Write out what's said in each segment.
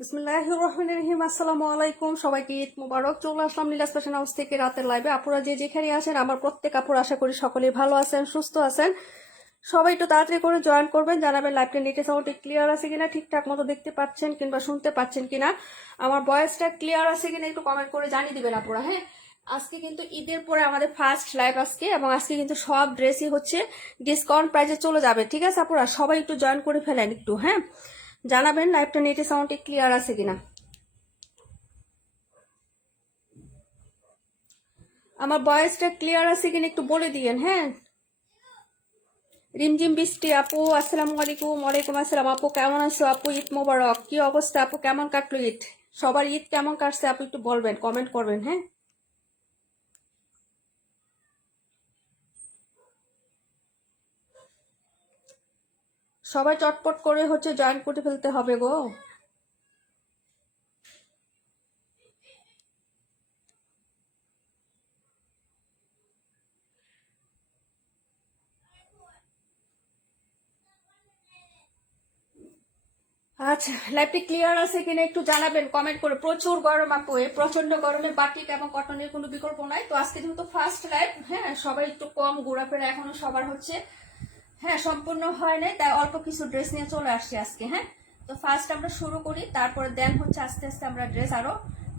বিসমিল্লাহির রহমানির রহিম। আসসালামু আলাইকুম, সবাইকে ঈদ মুবারক। চলে আসলাম নীলাজ ফ্যাশন হাউস থেকে রাতের লাইভে। আপুরা যে যেখানে আছেন, আমার প্রত্যেক আপুরা আশা করি সকলেই ভালো আছেন, সুস্থ আছেন। সবাই একটু তাড়াতাড়ি করে জয়েন করবেন, জানাবেন লাইভটা নেটে সাউন্ড ক্লিয়ার আছে কিনা, ঠিকঠাক মতো দেখতে পাচ্ছেন কিংবা শুনতে পাচ্ছেন কিনা, আমার ভয়েসটা ক্লিয়ার আছে কিনা একটু কমেন্ট করে জানিয়ে দিবেন আপুরা। হ্যাঁ, আজকে কিন্তু ঈদের পরে আমাদের ফার্স্ট লাইভ আজকে, এবং আজকে কিন্তু সব ড্রেসই হচ্ছে ডিসকাউন্ট প্রাইসে চলে যাবে। ঠিক আছে আপুরা, সবাই একটু জয়েন করে ফেলেন একটু। হ্যাঁ, জানাবেন লাইভটা নেটে সাউন্ড ক্লিয়ার আছে কিনা, আমার ভয়েসটা ক্লিয়ার আছে কিনা একটু বলে দিয়েন। হ্যাঁ, রিমঝিম বৃষ্টি আপু, আসসালামু আলাইকুম। ওয়ালাইকুম আসসালাম আপু, কেমন আছো আপু? ঈদ মোবারক। কি অবস্থা আপু, কেমন কাটলো ঈদ? সবার ঈদ কেমন কাটছে আপু একটু বলবেন, কমেন্ট করবেন। হ্যাঁ, সবাই চটপট করে হচ্ছে জয়েন করে ফেলতে হবে গো। আচ্ছা, লাইভটি ক্লিয়ার আছে কিনা একটু জানাবেন কমেন্ট করে। প্রচুর গরম আপু, এই প্রচন্ড গরমে বাটিক এবং কটনের কোনো বিকল্প নাই। তো আজকে যেহেতু ফার্স্ট লাইভ, হ্যাঁ সবাই একটু কম ঘোরাফেরা এখনো সবার হচ্ছে, হ্যাঁ সম্পূর্ণ হয় নাই, তাই অল্প কিছু ড্রেস নিয়ে চলে আসছি আজকে। হ্যাঁ, তো ফার্স্ট আমরা শুরু করি, তারপরে দেন হচ্ছে আস্তে আস্তে আমরা ড্রেস আরো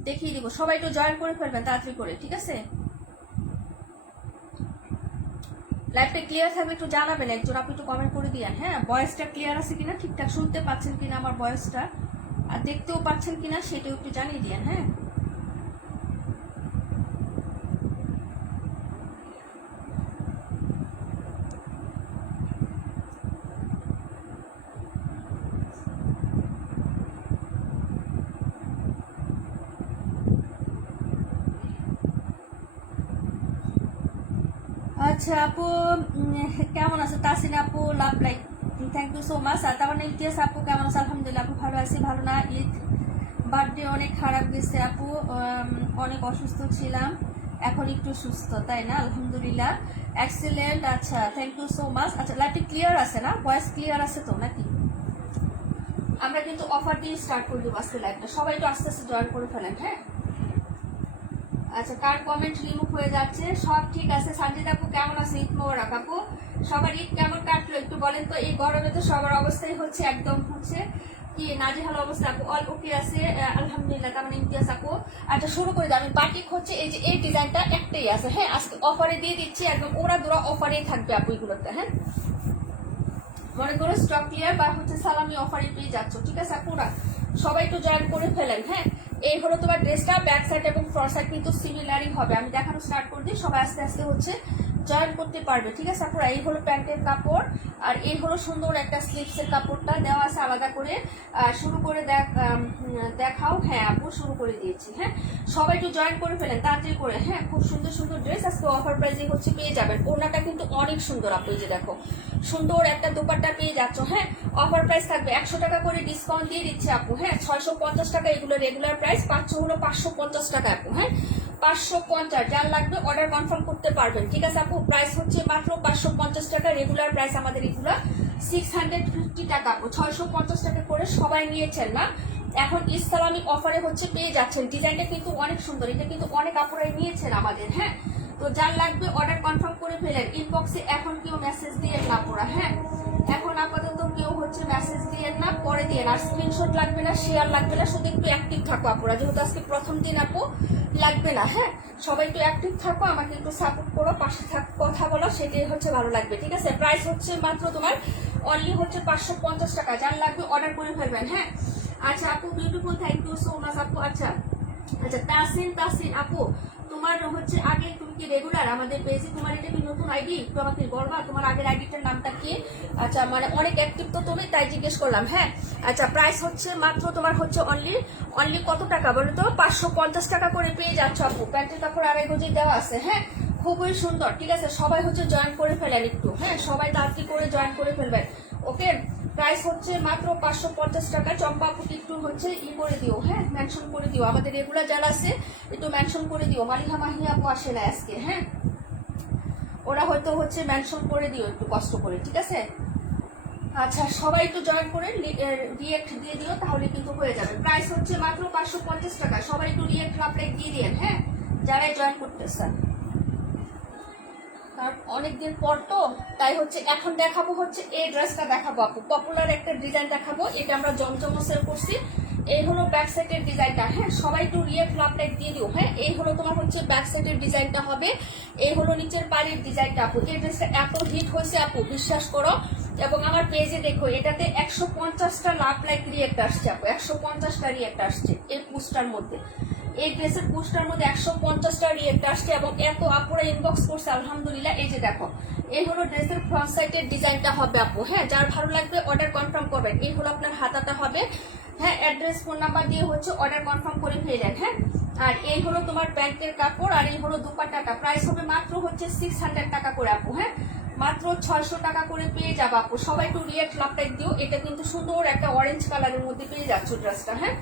দেখিয়ে দিব। সবাই একটু জয়েন করে ফেলবেন তাড়াতাড়ি করে, ঠিক আছে? লাইভটা ক্লিয়ার থাকবে একটু জানাবেন, একজন আপনি একটু কমেন্ট করে দিয়েন। হ্যাঁ, ভয়েসটা ক্লিয়ার আছে কিনা, ঠিকঠাক শুনতে পাচ্ছেন কিনা আমার ভয়েসটা, আর দেখতেও পাচ্ছেন কিনা সেটাও একটু জানিয়ে দিয়েন। হ্যাঁ, আচ্ছা আপু, কেমন আছে তাসিন আপু? Love like, thank you so much. আর তার মানে ইতিহাস আপু কেমন আছে? আলহামদুলিল্লাহ আপু ভালো আছি। ভালো না? ঈদ বার্থডে অনেক খারাপ গেছে আপু, অনেক অসুস্থ ছিলাম, এখন একটু সুস্থ, তাই না? আলহামদুলিল্লাহ, এক্সিলেন্ট। আচ্ছা, থ্যাংক ইউ সো মাচ। আচ্ছা, লাইভটি ক্লিয়ার আছে না? ভয়েস ক্লিয়ার আছে তো নাকি? আমরা কিন্তু অফার দিয়ে স্টার্ট করে দেবো আজকে লাইভটা, সবাই একটু আস্তে আস্তে জয়েন করে ফেলেন। হ্যাঁ, আচ্ছা, কার কমেন্ট রিমুভ হয়ে যাচ্ছে? সব ঠিক আছে। সানজিদ আপু কেমন আছে? ঈদ মোবারক আপু। সবার ঈদ কেমন কাটলো একটু বলেন তো? এই গরমে তো সবার অবস্থাই হচ্ছে একদম হচ্ছে কি নাজেহাল অবস্থা আপু। অল ওকে আছে, আলহামদুলিল্লাহ। তার মানে ইমতিয়াজ আপু। আচ্ছা, শুরু করে দিই আমি। বাটিক হচ্ছে এই যে এই ডিজাইনটা একটাই আছে। হ্যাঁ, আজকে অফারে দিয়ে দিচ্ছি, একদম ওরা দুরা অফারেই থাকবে আপু এগুলোতে। হ্যাঁ, মনে করো স্টক ক্লিয়ার বা হচ্ছে সালামি অফারে পেয়ে যাচ্ছ, ঠিক আছে আপুরা? সবাই একটু জয়েন করে ফেলেন। হ্যাঁ, এই হলো তোমার ড্রেসটা, ব্যাক সাইড এবং ফ্রন্ট সাইড কিন্তু সিমিলারই হবে। আমি দেখানো স্টার্ট করে দিই, সবাই আস্তে আস্তে হচ্ছে জয়েন করতে পারবে, ঠিক আছে আপুরা? এই হলো প্যান্টের কাপড়, আর এই হলো সুন্দর একটা স্লিভসের কাপড়টা দেওয়া আছে আলাদা করে। শুরু করে দেখাও। হ্যাঁ আপু, শুরু করে দিয়েছি। হ্যাঁ, সবাই একটু জয়েন করে ফেলেন তাড়াতাড়ি করে। হ্যাঁ, খুব সুন্দর সুন্দর ড্রেস আজকে অফার প্রাইসে হচ্ছে পেয়ে যাবেন। ওড়নাটা কিন্তু অনেক সুন্দর আপু, এই যে দেখো সুন্দর একটা দোপাট্টা পেয়ে যাচ্ছ। হ্যাঁ, অফার প্রাইস থাকবে 100 টাকা করে, ডিসকাউন্ট দিয়ে দিচ্ছে আপু। হ্যাঁ, 650 টাকা এগুলো রেগুলার প্রাইস, 500 হলো 550 টাকা আপু। হ্যাঁ, 550, যার লাগবে অর্ডার কনফার্ম করতে পারবেন, ঠিক আছে আপু? প্রাইস হচ্ছে মাত্র 550 টাকা, রেগুলার প্রাইস আমাদের এগুলো 650 টাকা আপু। 650 টাকা করে সবাই নিয়েছেন না, এখন ইসলামিক অফারে হচ্ছে পেয়ে যাচ্ছেন। ডিজাইনটা কিন্তু অনেক সুন্দর, এটা কিন্তু অনেক আপুরাই নিয়েছেন আমাদের। হ্যাঁ, তো যার লাগবে অর্ডার কনফার্ম করে ফেলেন। ইনবক্সে এখন কেউ মেসেজ দিয়ে না পড়া। হ্যাঁ, এখন আপাতত কেউ হচ্ছে মেসেজ দিয়ে না, পরে দিয়ে। আর স্ক্রিনশট লাগবে না, শেয়ার লাগবে না, শুধু একটু অ্যাক্টিভ থাকো আপুরা, যেহেতু আজকে প্রথম দিন আপু লাগবে না। হ্যাঁ, সবাই একটু অ্যাক্টিভ থাকো, আমাকে একটু সাপোর্ট করো, পাশে থাক, কথা বলো, সেটাই হচ্ছে ভালো লাগবে, ঠিক আছে? প্রাইস হচ্ছে মাত্র তোমার অনলি হচ্ছে 550 টাকা, যার লাগবে অর্ডার করে ফেলবেন। হ্যাঁ, আচ্ছা আপু, beautiful, thank you so much আপু। আচ্ছা আচ্ছা, তাসিন আপু, তোমার হচ্ছে আগে তুমি কি রেগুলার আমাদের পেজে? তোমার এটা কি নতুন আইডি? একটু আমাকে বলবা তোমার আগের আইডিটার নামটা কি? আচ্ছা, মানে অনেক অ্যাক্টিভ তো তুমি, তাই জিজ্ঞেস করলাম। হ্যাঁ, আচ্ছা, প্রাইস হচ্ছে মাত্র তোমার হচ্ছে অনলি অনলি কত টাকা বলো তো? 550 টাকা করে পেয়ে যাচ্ছ আপু। প্যান্টের কাপড় আড়াই গজি দেওয়া আছে। হ্যাঁ, খুবই সুন্দর, ঠিক আছে? সবাই হচ্ছে জয়েন করে ফেলেন একটু। হ্যাঁ, সবাই তাড়াতাড়ি করে জয়েন করে ফেলবেন। ওকে, প্রাইস হচ্ছে মাত্র 550 টাকা। চম্পা আপুকে একটু হচ্ছে করে দিও। হ্যাঁ, মেনশন করে দিও, আমাদের রেগুলার যারা আছে একটু মেনশন করে দিও। মালিহা মাহিয়া আপু আসে না আজকে। হ্যাঁ, ওরা হয়তো হচ্ছে মেনশন করে দিও একটু কষ্ট করে, ঠিক আছে? আচ্ছা, সবাই একটু জয়েন করে রিয়েক্ট দিয়ে দিও, তাহলে কিন্তু হয়ে যাবে। প্রাইস হচ্ছে মাত্র 550 টাকা। সবাই একটু রিয়েক্ট লাইক দিয়ে দিন, হ্যাঁ, যারাই জয়েন করতেছেন। কারণ অনেকদিন পর তো, তাই হচ্ছে এখন দেখাবো হচ্ছে এই ড্রেসটা দেখাবো আপু, পপুলার একটা ডিজাইন দেখাবো। এটা আমরা জমজমও সেল করছি। এই হলো ব্যাক সাইডের ডিজাইনটা, হ্যাঁ, সবাই একটু রিয়েক্ট লাইক দিয়ে দিও, হ্যাঁ। এই হলো তোমার হচ্ছে ব্যাক সাইডের ডিজাইনটা হবে, এই হলো নিচের পাড়ির ডিজাইনটা আপু। এই ড্রেসটা এত হিট হয়েছে আপু, বিশ্বাস করো। এবং আমার পেজে দেখো, এটাতে 150টা লাইক রিয়েক্ট আসছে আপু, 150টা রিয়েক্ট আসছে এই পোস্টার মধ্যে। এই ড্রেসের পোস্টার মধ্যে 150টা রিয়েক্ট আসছে এবং এত আপুরা ইনবক্স করছে, আলহামদুলিল্লাহ। এই যে দেখো, এই হলো ড্রেসের ফ্রন্ট সাইডের ডিজাইনটা হবে আপু, হ্যাঁ। যার ভালো লাগবে অর্ডার কনফার্ম করবেন। এই হলো আপনার হাতাটা হবে, হ্যাঁ। অ্যাড্রেস ফোন নাম্বার দিয়ে হচ্ছে অর্ডার কনফার্ম করে ফেলেন, হ্যাঁ। আর এই হলো তোমার প্যান্টের কাপড়, আর এই হলো দুপাট্টাটা। প্রাইস হবে মাত্র হচ্ছে 600 টাকা করে আপু, হ্যাঁ। মাত্র 600 টাকা করে পেয়ে যাবো আপু। সবাই একটু রিয়েক্ট লাইক দিও। এটা কিন্তু সুন্দর একটা অরেঞ্জ কালারের মধ্যে পেয়ে যাচ্ছ ড্রেসটা, হ্যাঁ।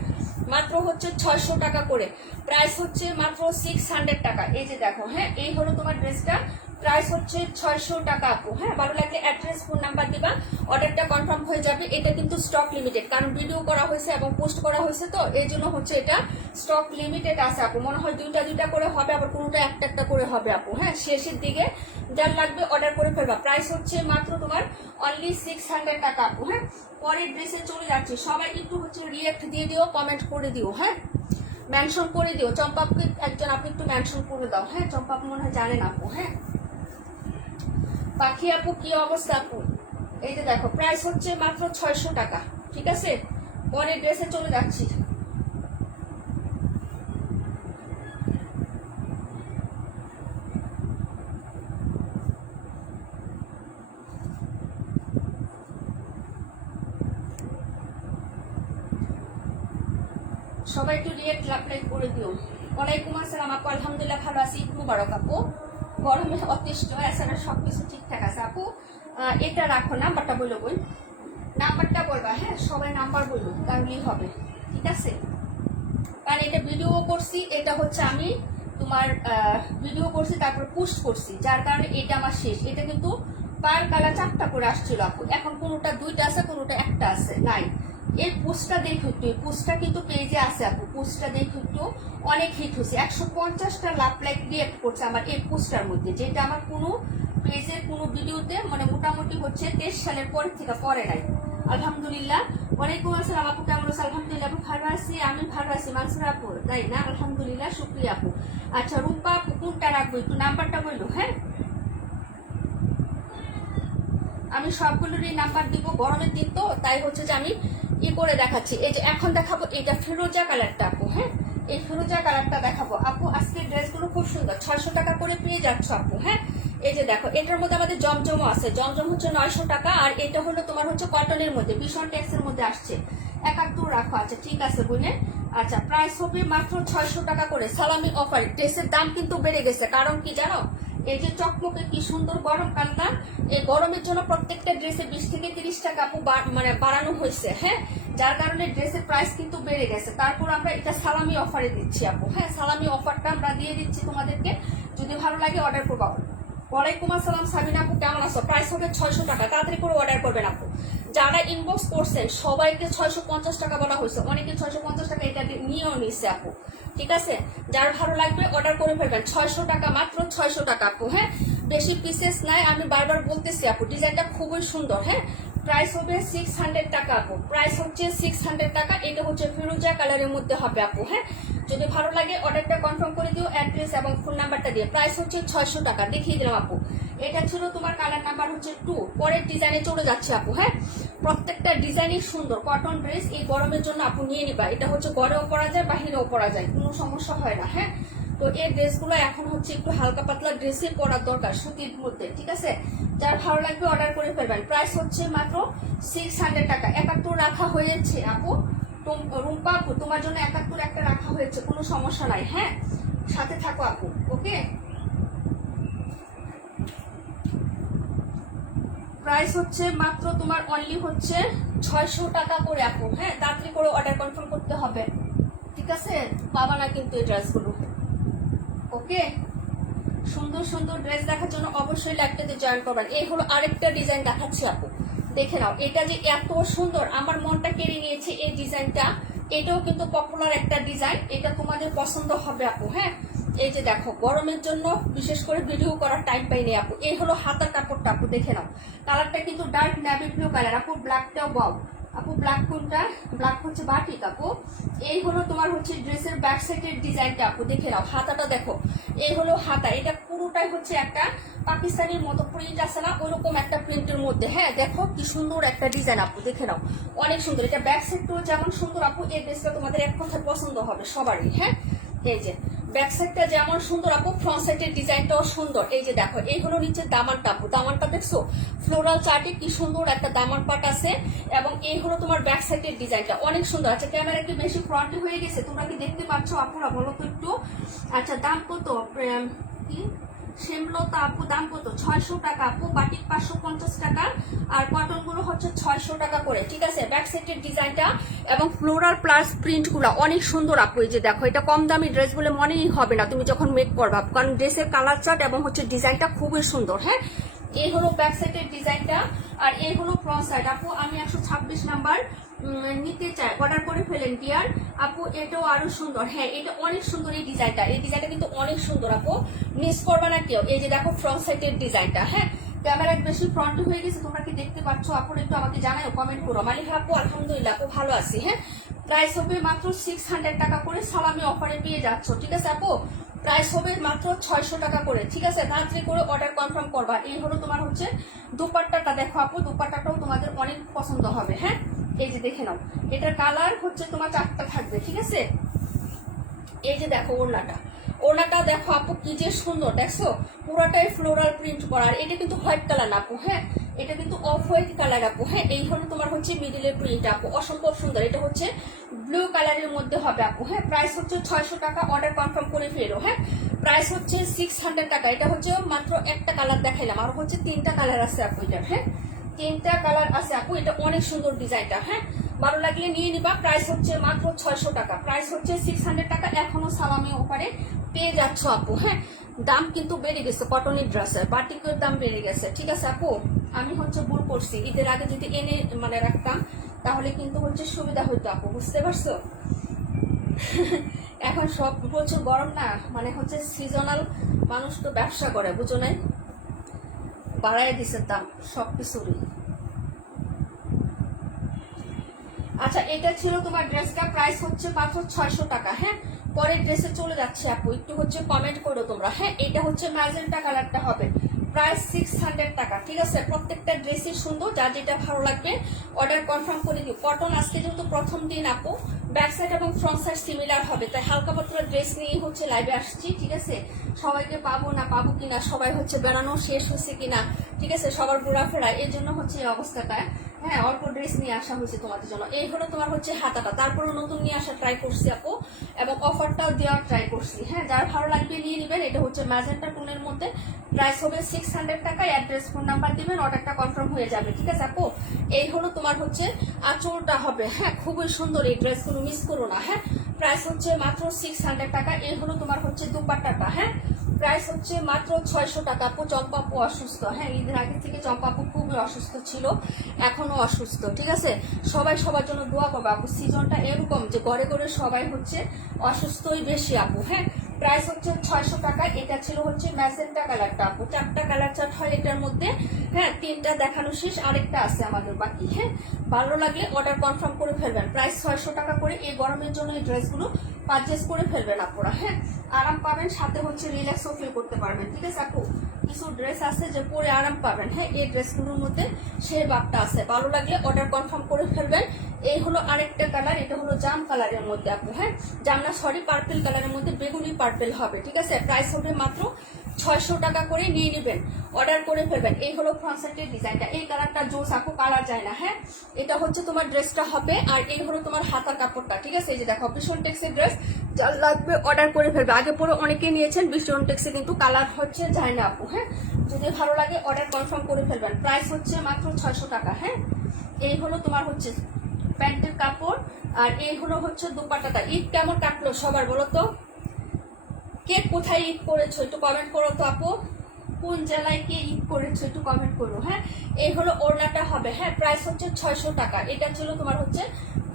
মাত্র হচ্ছে 600 টাকা করে। প্রাইস হচ্ছে মাত্র 600 টাকা। এই যে দেখো, হ্যাঁ, এই হলো তোমার ড্রেসটা। প্রাইস হচ্ছে 600 টাকা আপু, হ্যাঁ। ভালো লাগলে অ্যাড্রেস ফোন নাম্বার দিবা, অর্ডারটা কনফার্ম হয়ে যাবে। এটা কিন্তু স্টক লিমিটেড, কারণ ভিডিও করা হয়েছে এবং পোস্ট করা হয়েছে, তো এই জন্য হচ্ছে এটা স্টক লিমিটেড আছে আপু। মনে হয় দুইটা করে হবে, আবার কোনোটা একটা করে হবে আপু, হ্যাঁ। শেষের দিকে যার লাগবে অর্ডার করে ফেলবা। প্রাইস হচ্ছে মাত্র তোমার অনলি 600 টাকা আপু, হ্যাঁ। পরের ড্রেসে চলে যাচ্ছি। সবাই একটু হচ্ছে রিয়েক্ট দিয়ে দিও, কমেন্ট করে দিও, হ্যাঁ, মেনশন করে দিও। চম্পাকে একজন আপনি একটু মেনশন করে দাও, হ্যাঁ। চম্পা মনে হয় জানেন আপু, হ্যাঁ। পাখি আপু কি অবস্থা আপু? এই যে দেখো, প্রাইস হচ্ছে মাত্র 600 টাকা, ঠিক আছে। পরের ড্রেসে চলে যাচ্ছি। সবাই একটু রিয়েক্ট লাইক করে দিও। ওয়ালাইকুম আসসালাম আপু, আলহামদুলিল্লাহ ভালো আছি। ঈদ মুবারক আপু। গরমে অতিষ্ঠ, এছাড়া সবকিছু ঠিকঠাক আছে আপু। এটা রাখো, নাম্বারটা বললো, বই নাম্বারটা বলবা, হ্যাঁ। সবাই নাম্বার বলবো, তাহলেই হবে, ঠিক আছে। কারণ এটা ভিডিও করছি, এটা হচ্ছে আমি তোমার ভিডিও করছি, তারপর পোস্ট করছি, যার কারণে এটা আমার শেষ। এটা কিন্তু পার কালার 4টা করে আসছিল আপু, এখন কোনোটা 2টা আছে, কোনোটা 1টা আছে, নাই। এই পোস্টটা দেখো একটু, এই পোস্টটা কিন্তু পেজে আছে আপু। পোস্টটা দেখো একটু, অনেক হিট হয়েছে। 150টা লাইক রিয়েক্ট করছে আমার এই পোস্টটার মধ্যে, যেটা আমার কোনো পেজের কোনো ভিডিওতে মানে মোটামুটি হচ্ছে 23 সালের পর থেকে পরে নাই, আলহামদুলিল্লাহ। ওয়ালাইকুম আসসালাম আপু, কেমন আছো? আলহামদুলিল্লাহ আপু, ভালো আছি, আমি ভালো আছি। মানসুরা আপু, তাই না? আলহামদুলিল্লাহ, শুক্রিয়া আপু। আচ্ছা, রূপা আপু কোনটা রাখবো, একটু নাম্বারটা বললো, হ্যাঁ। আমি সবগুলোরই নাম্বার দিব, গরমের দিন তো, তাই হচ্ছে যে আমি করে দেখাচ্ছি। এই যে এখন দেখাবো এটা ফিরোজা কালারটা আপু, হ্যাঁ। এই ফিরোজা কালারটা দেখাবো আপু। আজকে ড্রেসগুলো খুব সুন্দর, 600 টাকা করে পেয়ে যাচ্ছ আপু, হ্যাঁ। এই যে দেখো, এটার মধ্যে আমাদের জমজমও আছে। জমজম হচ্ছে 900 টাকা, আর এটা হলো তোমার হচ্ছে কটনের মধ্যে, ভীষণ টেক্সের মধ্যে আসছে। 71 রাখো, আচ্ছা ঠিক আছে বুঝলে। আচ্ছা, প্রাইস হবে মাত্র 600 টাকা করে। সালামি অফার। ড্রেসের দাম কিন্তু বেড়ে গেছে, কারণ কি জানো, এই যে চকমকে কি সুন্দর গরম কালটা, এই গরমের জন্য প্রত্যেকটা ড্রেসে 20 থেকে 30 টাকা আপু মানে বাড়ানো হয়েছে, হ্যাঁ। যার কারণে ড্রেসের প্রাইস কিন্তু বেড়ে গেছে। তারপর আমরা এটা সালামি অফারে দিচ্ছি আপু, হ্যাঁ। সালামি অফারটা আমরা দিয়ে দিচ্ছি তোমাদেরকে, যদি ভালো লাগে অর্ডার করবো। ওয়ালাইকুম আসসালাম সাবিনা আপু, কেমন আছো? প্রাইস হবে 600 টাকা, তাড়াতাড়ি করে অর্ডার করবেন আপু। যারা ইনবক্স করছেন সবাইকে 650 টাকা বলা হয়েছে, অনেকে 650 টাকা এটা নিয়েও নিচ্ছে আপু, ঠিক আছে। যার ভালো লাগবে অর্ডার করে ফেলবেন। 600 টাকা, মাত্র 600 টাকা আপু, হ্যাঁ। বেশি পিসেস নাই, আমি বারবার বলতেছি আপু, ডিজাইনটা খুবই সুন্দর, হ্যাঁ। প্রাইস হবে 600 টাকা আপু, প্রাইস হচ্ছে 600 টাকা। এটা হচ্ছে ফিরোজা কালারের মধ্যে হবে আপু, হ্যাঁ। যদি ভালো লাগে অর্ডারটা কনফার্ম করে দিও, অ্যাড্রেস এবং ফোন নাম্বারটা দিয়ে। প্রাইস হচ্ছে 600 টাকা, দেখিয়ে দিলাম আপু। এটা ছিল তোমার কালার নাম্বার হচ্ছে 2। পরের ডিজাইনে চলে যাচ্ছে আপু, হ্যাঁ। প্রত্যেকটা ডিজাইনই সুন্দর, কটন ড্রেস, এই গরমের জন্য আপু নিয়ে নিবা। এটা হচ্ছে ঘরেও পরা যায়, বাহিরেও পরা যায়, কোনো সমস্যা হয় না, হ্যাঁ। তো এই ড্রেসগুলো এখন হচ্ছে একটু হালকা পাতলা ড্রেসে পরার দরকার, সুতির মধ্যে, ঠিক আছে। যার ভালো লাগবে অর্ডার করে ফেলবেন। প্রাইস হচ্ছে মাত্র 600 টাকা। 71 রাখা হয়েছে আপু। রুম্পা আপু, তোমার জন্য 71 একটা রাখা হয়েছে, কোনো সমস্যা নাই, হ্যাঁ। সাথে থাকো আপু, ওকে। প্রাইস হচ্ছে মাত্র তোমার অনলি হচ্ছে 600 টাকা করে আপু, হ্যাঁ। তাড়াতাড়ি করে অর্ডার কনফার্ম করতে হবে, ঠিক আছে। পাবা না কিন্তু এই ড্রেসগুলো, ওকে। সুন্দর সুন্দর ড্রেস দেখার জন্য অবশ্যই লাইভটাতে জয়েন করবেন। এই হলো আরেকটা ডিজাইন দেখাচ্ছি আপু, দেখে নাও, এটা যে এত সুন্দর, আমার মনটা কেড়ে নিয়েছে এই ডিজাইনটা। এটাও কিন্তু পপুলার একটা ডিজাইন, এটা তোমাদের পছন্দ হবে আপু। হ্যাঁ, এই যে দেখো, গরমের জন্য বিশেষ করে ভিডিও করার টাইম পাইনি আপু। এই হলো হাতার কাপড়টা আপু, দেখে নাও কালারটা কিন্তু ডার্ক নেভি ব্লু কালার আপু। ব্ল্যাকটাও বাও আপু, ব্ল্যাক কোনটা? ব্ল্যাক হচ্ছে বাটিক আপু। এই হলো তোমার হচ্ছে ড্রেসের ব্যাক সাইডের ডিজাইনটা আপু, দেখে নাও হাতাটা দেখো। এই হলো হাতা, এটা পুরোটাই হচ্ছে একটা পাকিস্তানের মতো প্রিন্ট আছে না, ওইরকম একটা প্রিন্টের মধ্যে। হ্যাঁ, দেখো কি সুন্দর একটা ডিজাইন আপু, দেখে নাও অনেক সুন্দর। এটা ব্যাক সাইডটাও যেমন সুন্দর আপু, এই ড্রেসটা তোমাদের এক কথায় পছন্দ হবে সবারই। হ্যাঁ, এই যে ব্যাক সাইডটা যেমন সুন্দর আপু, ফ্রন্ট সাইডের ডিজাইনটাও সুন্দর। এই যে দেখো, এই হলো নিচে দামানটা আপু, দামানটা দেখছো ফ্লোরাল চার্টে কি সুন্দর একটা দামান পাট আছে। এবং এই হলো তোমার ব্যাক সাইডের ডিজাইনটা অনেক সুন্দর। আচ্ছা, ক্যামেরা একটু বেশি ফ্রন্টে হয়ে গেছে, তোমরা কি দেখতে পাচ্ছ আপুরা? বলো তো একটু। আচ্ছা, দাম কত? কি শ্যামলতা আপু, দাম কত? 600 টাকা আপু। বাটিক 550 টাকা, আর কটন গুলো হচ্ছে 600 টাকা করে। ঠিক আছে, ব্যাক সাইডের ডিজাইনটা এবং ফ্লোরাল প্লাস প্রিন্ট গুলো অনেক সুন্দর আপু। এই যে দেখো, এটা কম দামি ড্রেস বলে মনেই হবে না তুমি যখন মেক করবা, কারণ ড্রেসের কালার চার্ট এবং হচ্ছে ডিজাইনটা খুবই সুন্দর। হ্যাঁ, এই হলো ব্যাক সাইডের ডিজাইনটা, আর এই হলো ফ্রন্ট সাইড আপু। আমি 126 নাম্বার নিতে চাই, অর্ডার করে ফেলেন ডিয়ার আপু। এটাও আরো সুন্দর। হ্যাঁ, এটা অনেক সুন্দর এই ডিজাইনটা, এই ডিজাইনটা কিন্তু অনেক সুন্দর আপু, মিস করবে না কেউ। এই যে দেখো ফ্রন্ট সাইডের ডিজাইনটা। হ্যাঁ, ক্যামেরা বেশি ফ্রন্ট হয়ে গেছে, তোমরা কি দেখতে পাচ্ছ আপু? একটু আমাকে জানাও, কমেন্ট করো। মালিহা আপু, আলহামদুলিল্লাহ আপু, ভালো আছি। হ্যাঁ, প্রাইস হবে মাত্র 600 টাকা করে, সালামি অফারে পেয়ে যাচ্ছ। ঠিক আছে আপু, প্রাইস হবে মাত্র 600 টাকা করে। ঠিক আছে, তাড়াতাড়ি করে অর্ডার কনফার্ম করবা। এই হলো তোমার হচ্ছে দুপাট্টাটা, দেখো আপু দুপাট্টাটাও তোমাদের অনেক পছন্দ হবে। হ্যাঁ, এই যে দেখে নাও, এটার কালার হচ্ছে তোমার 4টা থাকবে। ঠিক আছে, এই যে দেখো ওড়নাটা, ওড়নাটা দেখো আপু কি যে সুন্দর, দেখছো পুরোটাই ফ্লোরাল প্রিন্ট করা। আর এটা কিন্তু হোয়াইট কালার না আপু। হ্যাঁ, এটা কিন্তু অফ হোয়াইট কালার আপু। হ্যাঁ, এই হলো তোমার হচ্ছে মিডিলের প্রিন্ট আপু, অসম্ভব সুন্দর। এটা হচ্ছে ব্লু কালারের মধ্যে হবে আপু। হ্যাঁ, প্রাইস হচ্ছে 600 টাকা, অর্ডার কনফার্ম করে ফেলো। হ্যাঁ, প্রাইস হচ্ছে 600 টাকা। এটা হচ্ছে মাত্র একটা কালার দেখাইলাম, আর হচ্ছে 3টা কালার আছে আপু এটা। হ্যাঁ, 3টা কালার আছে আপু, এটা অনেক সুন্দর ডিজাইনটা। হ্যাঁ, ভালো লাগলে নিয়ে নিবা। প্রাইস হচ্ছে মাত্র 600 টাকা, প্রাইস হচ্ছে 600 টাকা। এখনো সালামি অফারে পেয়ে যাচ্ছ আপু। হ্যাঁ, দাম কিন্তু বেড়ে গেছে, কটনের ড্রেসের বাটিকের দাম বেড়ে গেছে। ঠিক আছে আপু, আমি হচ্ছে ভুল করছি, ঈদের আগে যদি এনে মানে রাখতাম তাহলে কিন্তু হচ্ছে সুবিধা হইতো আপু, বুঝতে পারছো? এখন সব প্রচুর গরম না, মানে হচ্ছে সিজনাল, মানুষ তো ব্যবসা করে, বুঝো নাই, বাড়াই দিছে দাম সবকিছুরই। আচ্ছা, এটা ছিল তোমার ড্রেসটা, প্রাইস হচ্ছে মাত্র 600 টাকা। হ্যাঁ, পরের ড্রেসে চলে যাচ্ছে আপু, একটু হচ্ছে কমেন্ট করো তোমরা। হ্যাঁ, এটা হচ্ছে ম্যাজেন্টা কালারটা হবে, প্রাইস 600 টাকা। ঠিক আছে, প্রত্যেকটা ড্রেসই সুন্দর, যার যেটা ভালো লাগবে অর্ডার কনফার্ম করে দিও। কটন আজকে যেহেতু প্রথম দিন আপু, ব্যাক সাইড এবং ফ্রন্ট সাইড সিমিলার হবে, তাই হালকা পাতলা ড্রেস নিয়েই হচ্ছে লাইভে আসছি। ঠিক আছে, সবাইকে পাবো না পাবো কিনা, সবাই হচ্ছে বেড়ানো শেষ হচ্ছে কিনা, ঠিক আছে, সবার ঘোরাফেরা, এর জন্য হচ্ছে এই অবস্থাটা। হ্যাঁ, অল্প ড্রেস নিয়ে আসা হয়েছে তোমাদের জন্য। এই হলো তোমার হচ্ছে হাতাটা, তারপরে নতুন নিয়ে আসা ট্রাই করছি আপু, এবং অফারটাও দেওয়ার ট্রাই করছি। হ্যাঁ, যার ভালো লাগবে নিয়ে নেবেন। এটা হচ্ছে ম্যাজেন্টা টোনের মধ্যে, প্রাইস হবে 600 টাকা। অ্যাড্রেস ফোন নাম্বার দিবেন, অর্ডারটা কনফার্ম হয়ে যাবে। ঠিক আছে আপু, এই হলো তোমার হচ্ছে আঁচলটা হবে। হ্যাঁ, খুবই সুন্দর এই ড্রেসগুলো, মিস করো না। হ্যাঁ, প্রাইস হচ্ছে মাত্র 600 টাকা। এই হলো তোমার হচ্ছে দুপাট্টাটা। হ্যাঁ, প্রাইস হচ্ছে মাত্র 600 টাকা আপু। চম্পা আপু অসুস্থ। হ্যাঁ, ঈদের আগে থেকে চম্পা আপু খুবই অসুস্থ ছিল, এখনো অসুস্থ। ঠিক আছে, সবাই সবার জন্য দোয়া করবে আপু। সিজনটা এরকম যে ঘরে ঘরে সবাই হচ্ছে অসুস্থই বেশি আপু। হ্যাঁ, প্রাইস হচ্ছে 600 টাকা। এটা ছিল হচ্ছে ম্যাজেন্টা কালারটা আপু, 4টা কালার চার্ট হয় এটার মধ্যে। হ্যাঁ, 3টা দেখানো শেষ, আরেকটা আছে আমাদের বাকি। হ্যাঁ, ভালো লাগলে অর্ডার কনফার্ম করে ফেলবেন। প্রাইস 600 টাকা করে। এই গরমের জন্য এই ড্রেসগুলো পারচেস করে ফেলবেন আপনারা। হ্যাঁ, আরাম পাবেন, সাথে হচ্ছে রিল্যাক্সও ফিল করতে পারবেন। ঠিক আছে আপু, কিছু ড্রেস আছে যে পরে আরাম পাবেন। হ্যাঁ, এই ড্রেসগুলোর মধ্যে সেই ভাবটা আছে। ভালো লাগলে অর্ডার কনফার্ম করে ফেলবেন। এই হলো আরেকটা কালার, এটা হলো জাম কালারের মধ্যে আপু। হ্যাঁ, জাম না সরি, পার্পেল কালারের মধ্যে, বেগুনি পার্পেল হবে। ঠিক আছে, প্রাইস হবে মাত্র 600 টাকা করে, নিয়ে নেবেন, অর্ডার করে ফেলবেন। এই হলো ফ্রন্ট সাইডের ডিজাইনটা, এই কালারটা জোস আপু, কালার যায় না। হ্যাঁ, এটা হচ্ছে তোমার ড্রেসটা হবে, আর এই হলো তোমার হাতার কাপড়টা। ঠিক আছে, এই যে দেখো ভীষণ টেক্সের ড্রেস, যার লাগবে অর্ডার করে ফেলবে। আগে পরে অনেকেই নিয়েছেন ভীষণ টেক্সে, কিন্তু কালার হচ্ছে যায় না আপু। হ্যাঁ, যদি ভালো লাগে অর্ডার কনফার্ম করে ফেলবেন। প্রাইস হচ্ছে মাত্র 600 টাকা। হ্যাঁ, এই হলো তোমার হচ্ছে প্যান্টের কাপড়, আর এই হলো হচ্ছে দুপাট্টাটা। ঈদ কেমন কাটলো সবার বলো তো? কে কোথায় ঈদ করেছো একটু কমেন্ট করো তো আপু। কোন জেলায় কে ঈদ করেছো একটু কমেন্ট করো। হ্যাঁ, এই হলো ওড়নাটা হবে। হ্যাঁ, প্রাইস হচ্ছে 600 টাকা। এটা ছিল তোমার হচ্ছে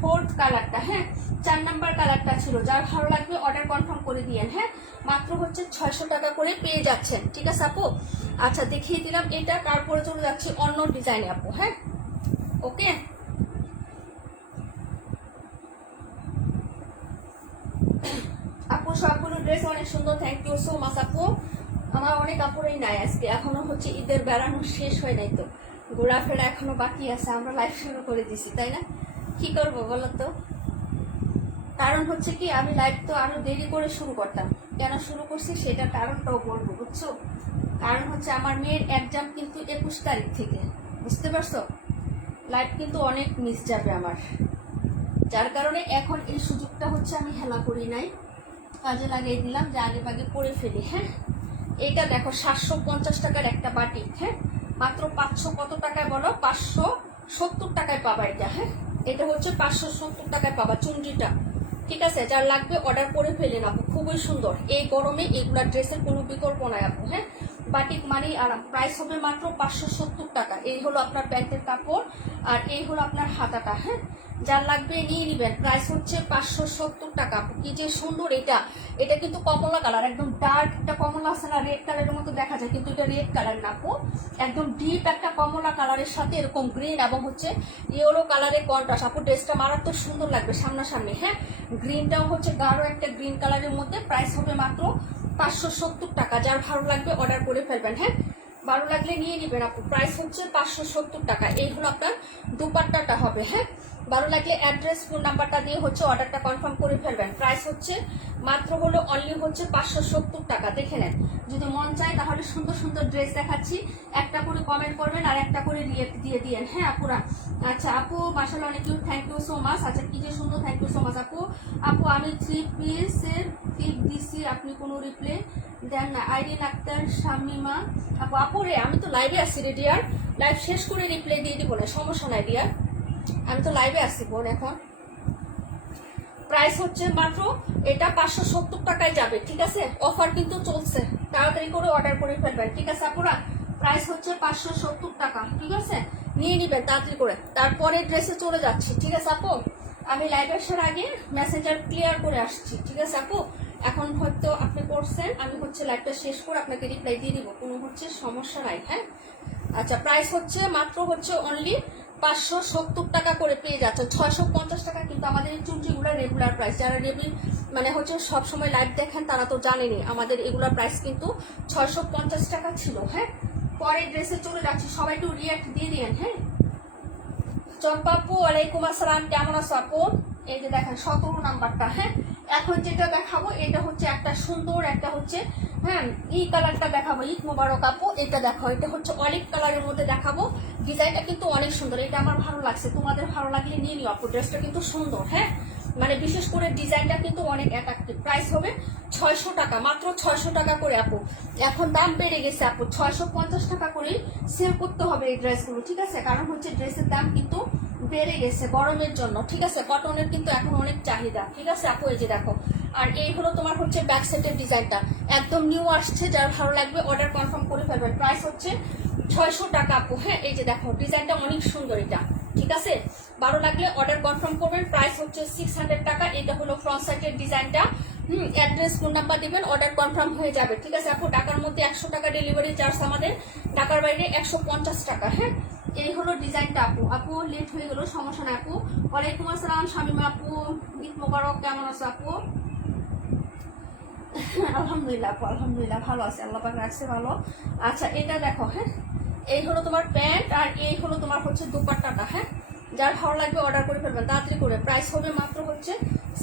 4th কালারটা। হ্যাঁ, 4 নাম্বার কালারটা ছিল। যার ভালো লাগবে অর্ডার কনফার্ম করে দিয়েন। হ্যাঁ, মাত্র হচ্ছে 600 টাকা করে পেয়ে যাচ্ছেন। ঠিক আছে আপু? আচ্ছা, দেখিয়ে দিলাম এটা। তারপরে চলে যাচ্ছি অন্য ডিজাইনে আপু। হ্যাঁ, ওকে। আপু সবগুলো ড্রেস অনেক সুন্দর, থ্যাংক ইউ সো মাচ আপু। আমার অনেক কাপড়ই নাই আজকে, এখনো হচ্ছে ঈদের বেড়ানো শেষ হয় নাই, তো ঘোরাফেরা এখনো বাকি আছে। আমরা লাইভ শুরু করে দিছি, তাই না? কি করবো বলো তো? কারণ হচ্ছে কি, আমি লাইভ তো আরো দেরি করে শুরু করতাম। কেন শুরু করছি সেটা কারণটাও বলবো, বুঝছো? কারণ হচ্ছে আমার মেয়ের এক্সাম কিন্তু 21 তারিখ থেকে, বুঝতে পারছো? লাইভ কিন্তু অনেক মিস যাবে আমার, যার কারণে এখন এই সুযোগটা হচ্ছে আমি হেলা করি নাই, কাজে লাগিয়ে দিলাম যে আগে বাগে করে ফেলি। হ্যাঁ, এইটা দেখো 750 টাকার একটা বাটি। হ্যাঁ, মাত্র 500 কত টাকায় বলো? 570 টাকায় পাবা এটা। হ্যাঁ, এটা হচ্ছে 570 টাকায় পাবা চুনরিটা। ঠিক আছে, যার লাগবে অর্ডার করে ফেলেন আপু, খুবই সুন্দর। এই গরমে এগুলা ড্রেসের কোনো বিকল্প নাই আপু। হ্যাঁ, বাটিক মানেই আরাম। প্রাইস হবে মাত্র 570 টাকা। এই হলো আপনার প্যান্টের কাপড়, আর এই হলো আপনার হাতাটা। হ্যাঁ, যার লাগবে নিয়ে নিবেন। প্রাইস হচ্ছে 570 টাকা। কি যে সুন্দর এটা! এটা কিন্তু কমলা কালার, একদম ডার্ক একটা কমলা আছে না, রেড কালারের মতো দেখা যায়, কিন্তু এটা রেড কালার না আপু, একদম ডিপ একটা কমলা কালারের সাথে এরকম গ্রিন এবং হচ্ছে ইয়েলো কালারের কন্ট্রাস্ট। আপু ড্রেসটা মারাত্মক সুন্দর লাগবে সামনাসামনি। হ্যাঁ, গ্রিনটাও হচ্ছে গাঢ় একটা গ্রিন কালারের মধ্যে। প্রাইস হবে মাত্র 570 টাকা। যার ভালো লাগবে অর্ডার করে ফেলবেন। হ্যাঁ, ভালো লাগলে নিয়ে নিবেন আপু। প্রাইস হচ্ছে 570 টাকা। এই হলো আপনার দুপাট্টাটা হবে। হ্যাঁ, ভালো লাগলে অ্যাড্রেস ফোন নাম্বারটা দিয়ে হচ্ছে অর্ডারটা কনফার্ম করে ফেলবেন। প্রাইস হচ্ছে মাত্র হলো অনলি হচ্ছে 570 টাকা। দেখে নেন, যদি মন চায় তাহলে সুন্দর সুন্দর ড্রেস দেখাচ্ছি, একটা করে কমেন্ট করবেন আর একটা করে রিয়েক্ট দিয়ে দিয়েন। হ্যাঁ আপুরা। আচ্ছা আপু মাশাআল্লাহ, অনেক cute, thank you so much. আচ্ছা, কি যে সুন্দর, থ্যাংক ইউ সো মাচ আপু। আপু আমি 3 পিসের পিক দিছি, আপনি কোনো রিপ্লে দেন না। আইরিন আক্তার শামিমা আপু। আপুরে আমি তো লাইভে আসছি রে ডিয়ার, লাইভ শেষ করে রিপ্লাই দিয়ে দিব না, সমস্যা নাই ডিয়ার, আমি তো লাইভে আসছি বোন এখন। প্রাইস হচ্ছে মাত্র এটা 570 টাকায় যাবে। ঠিক আছে, অফার কিন্তু চলছে, তাড়াতাড়ি করে অর্ডার করে ফেলবেন। ঠিক আছে আপুরা, প্রাইস হচ্ছে 570 টাকা। ঠিক আছে, নিয়ে নিবেন তাড়াতাড়ি করে। তারপরে ড্রেসে চলে যাচ্ছি। ঠিক আছে আপু, আমি লাইভ আসার আগে মেসেঞ্জার ক্লিয়ার করে আসছি। ঠিক আছে আপু, এখন হয়তো আপনি করছেন, আমি হচ্ছে লাইভটা শেষ করে আপনাকে রিপ্লাই দিয়ে দিব, কোনো হচ্ছে সমস্যা নাই। হ্যাঁ, আচ্ছা, প্রাইস হচ্ছে মাত্র হচ্ছে অনলি 570 টাকা করে পেয়ে যাচ্ছে। 650 টাকা কিন্তু আমাদের এই চুনরিগুলোর রেগুলার প্রাইস। যারা মানে হচ্ছে সবসময় লাইভ দেখেন তারা তো জানেনি আমাদের এগুলোর প্রাইস কিন্তু 650 টাকা ছিল। হ্যাঁ, পরে ড্রেসে চলে যাচ্ছি, সবাই একটু রিয়াক্ট দিয়ে দিয়েন। হ্যাঁ, চম্পা আপু ওয়ালাইকুম আসসালাম, কেমন আছো আপু? এই যে দেখেন 17 নাম্বারটা। হ্যাঁ, এখন যেটা দেখাবো এটা হচ্ছে একটা সুন্দর একটা হচ্ছে, হ্যাঁ এই কালারটা দেখাবো, ঈদ মোবারক আপু। এটা দেখো, এটা হচ্ছে অলিভ কালারের মধ্যে দেখাবো। ডিজাইনটা কিন্তু অনেক সুন্দর, এটা আমার ভালো লাগছে, তোমাদের ভালো লাগলে নিয়ে নিও আপু। ড্রেসটা কিন্তু সুন্দর। হ্যাঁ, মানে বিশেষ করে ডিজাইনটা কিন্তু অনেক অ্যাট্রাকটিভ। প্রাইস হবে 600 টাকা, মাত্র 600 টাকা করে আপু। এখন দাম বেড়ে গেছে আপু, 650 টাকা করেই সেল করতে হবে এই ড্রেসগুলো। ঠিক আছে, কারণ হচ্ছে ড্রেসের দাম কিন্তু বেড়ে গেছে গরমের জন্য। ঠিক আছে, কটনের কিন্তু এখন অনেক চাহিদা। ঠিক আছে আপু, এই যে দেখো, আর এই হলো তোমার হচ্ছে ব্যাক সেটের ডিজাইনটা, একদম নিউ আসছে। যার ভালো লাগবে অর্ডার কনফার্ম করে ফেলবেন। প্রাইস হচ্ছে 600 টাকা আপু। হ্যাঁ, এই যে দেখো, ডিজাইনটা অনেক সুন্দর এটা। ঠিক আছে, ভালো লাগলে অর্ডার কনফার্ম করবেন। প্রাইস হচ্ছে 600 টাকা। এটা হলো ফ্রন্ট সাইডের ডিজাইনটা। অ্যাড্রেস ফোন নাম্বার দিবেন, অর্ডার কনফার্ম হয়ে যাবে। ঠিক আছে আপু, ঢাকার মধ্যে 100 টাকা ডেলিভারি চার্জ আমাদের, ঢাকার বাইরে 150 টাকা। হ্যাঁ, এই হলো ডিজাইনটা আপু। আপু লেট হয়ে গেল, সমস্যা না আপু। ওয়ালাইকুম আসসালাম শামিমা আপু, ঈদ মোবারক, কেমন আছো আপু? আলহামদুলিল্লাহ আপু, আলহামদুলিল্লাহ ভালো আছে, আল্লাহ পাক রাখছে ভালো। আচ্ছা, এটা দেখো। হ্যাঁ, এই হলো তোমার প্যান্ট, আর এই হলো তোমার হচ্ছে দুপাট্টাটা। হ্যাঁ, যার ভালো লাগবে অর্ডার করে ফেলবেন তাড়াতাড়ি করে। প্রাইস হবে মাত্র হচ্ছে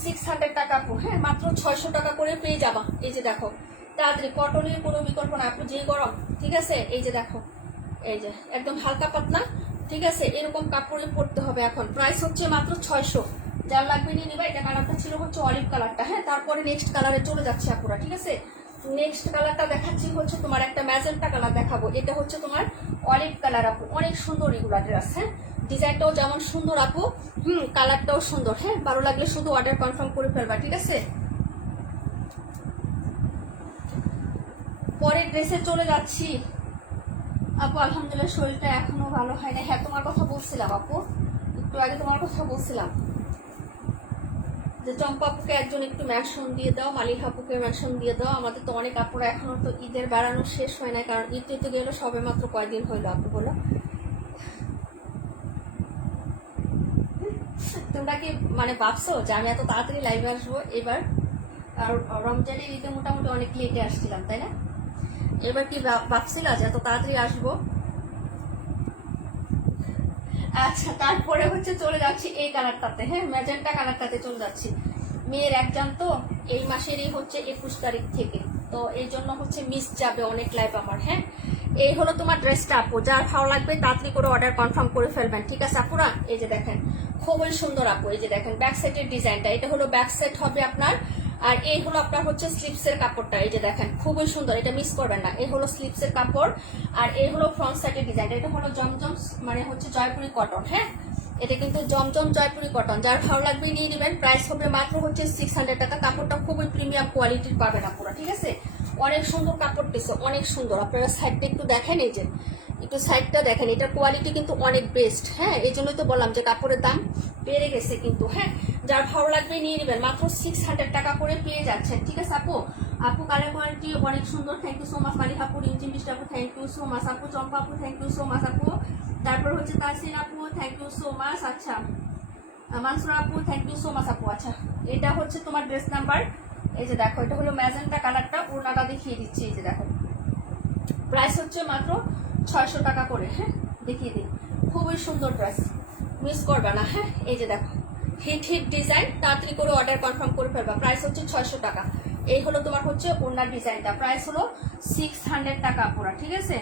600 টাকা আপু। হ্যাঁ, মাত্র 600 টাকা করে পেয়ে যাবা। এই যে দেখো, তাড়াতাড়ি, কটনের কোনো বিকল্প না আপু, যে গরম। ঠিক আছে, এই যে দেখো, এই যে একদম হালকা পাতলা। ঠিক আছে, এরকম কাপড়ে পরতে হবে এখন। প্রাইস হচ্ছে মাত্র 600। যার লাগবে নিয়ে নিবা। এটা কালারটা ছিল হচ্ছে অলিভ কালারটা। হ্যাঁ, তারপরে নেক্সট কালারে চলে যাচ্ছে আপুরা। ঠিক আছে, নেক্সট কালারটা দেখাচ্ছি হচ্ছে তোমার একটা ম্যাজেন্টা কালার দেখাবো। এটা হচ্ছে তোমার অলিভ কালার আপু, অনেক সুন্দর এগুলা ড্রেস। হ্যাঁ, ডিজাইনটাও যেমন সুন্দর আপু, কালারটাও সুন্দর। হ্যাঁ, ভালো লাগলে শুধু অর্ডার কনফার্ম করে ফেলবা। ঠিক আছে, পরের ড্রেসে চলে যাচ্ছি। আপু আলহামদুলিল্লাহ, শরীরটা এখনো ভালো হয় না। হ্যাঁ, তোমার কথা বলছিলাম আপু, একটু আগে তোমার কথা বলছিলাম যে চম্পা আপুকে একজন একটু ম্যাকশন দিয়ে দাও, মালিক আপুকে ম্যাকশন দিয়ে দাও। আমাদের তো অনেক আপুরা এখনো তো ঈদের বেড়ানো শেষ হয় না, কারণ ঈদ তো গেলো সবে মাত্র কয়দিন হইলো আপু বলো। তোমরা কি মানে ভাবছো যে আমি এত তাড়াতাড়ি লাইভে আসবো এবার? আর রমজানের ঈদে মোটামুটি অনেক লেটে আসছিলাম, তাই না? এবার কি ভাবছিলা যে এত তাড়াতাড়ি আসবো? আচ্ছা, তারপরে হচ্ছে চলে যাচ্ছি এই কালারটাতে, হ্যাঁ, ম্যাজেন্টা কালারটাতে চলে যাচ্ছি। মেয়ের একজাম তো এই মাসেরই হচ্ছে 21 তারিখ থেকে, তো এই জন্য হচ্ছে মিস যাবে অনেক লাইভ আমার। হ্যাঁ, এই হলো তোমার ড্রেসটা আপু, যার ভালো লাগবে তাড়াতাড়ি করে অর্ডার কনফার্ম করে ফেলবেন, ঠিক আছে আপুরা? এই যে দেখেন খুবই সুন্দর আপু, এই যে দেখেন ব্যাক সাইডের ডিজাইনটা, এটা হলো ব্যাক সাইড হবে আপনার। আর এই হলো আপনার হচ্ছে স্লিপসের কাপড়টা, এই যে দেখেন খুবই সুন্দর, এটা মিস করবেন না। এই হলো স্লিপসের কাপড়, আর এই হলো ফ্রন্ট সাইডের ডিজাইনটা, এটা হলো জমজম মানে হচ্ছে জয়পুরি কটন। হ্যাঁ, এটা কিন্তু জমজম জয়পুরি কটন, যার ভালো লাগবে নিয়ে নেবেন। প্রাইস হবে মাত্র হচ্ছে 600 টাকা। কাপড়টা খুবই প্রিমিয়াম কোয়ালিটির পাবেন আপনারা, ঠিক আছে? অনেক সুন্দর কাপড় পিস, অনেক সুন্দর। আপনারা সাইডটা একটু দেখেন, এই যে একটু সাইডটা দেখেন, এটার কোয়ালিটি কিন্তু অনেক বেস্ট। হ্যাঁ, এই জন্যই তো বললাম যে কাপড়ের দাম বেড়ে গেছে কিন্তু। হ্যাঁ, যার ভালো লাগবে নিয়ে নেবেন, মাত্র 600 টাকা করে পেয়ে যাচ্ছেন, ঠিক আছে আপু? আপু কালার কোয়ালিটি অনেক সুন্দর, থ্যাংক ইউ সো মাচ। মালিক আপু, রিমঝিম বৃষ্টি আপু, থ্যাংক ইউ সো মাচ আপু। চম্পা আপু, থ্যাংক ইউ সো মাচ আপু। তারপর হচ্ছে তাসিন আপু, থ্যাংক ইউ সো মাচ। আচ্ছা, মানসুরা আপু, থ্যাংক ইউ সো মাচ আপু। আচ্ছা, এটা হচ্ছে তোমার ড্রেস নাম্বার, এই যে দেখো এটা হলো ম্যাজেন্টা কালারটা, ওড়নাটা দেখিয়ে দিচ্ছি, এই যে দেখো প্রাইস হচ্ছে মাত্র 600 টাকা করে। হ্যাঁ, দেখিয়ে দিই, খুবই সুন্দর ড্রেস, মিস করবে না। হ্যাঁ, এই যে দেখো হিট হিট ডিজাইন, তাড়াতাড়ি করে অর্ডার কনফার্ম করে ফেলবা। প্রাইস হচ্ছে 600 টাকা। এই হলো তোমার হচ্ছে ওড়নার ডিজাইনটা, প্রাইস হলো 600 টাকা পুরা, ঠিক আছে?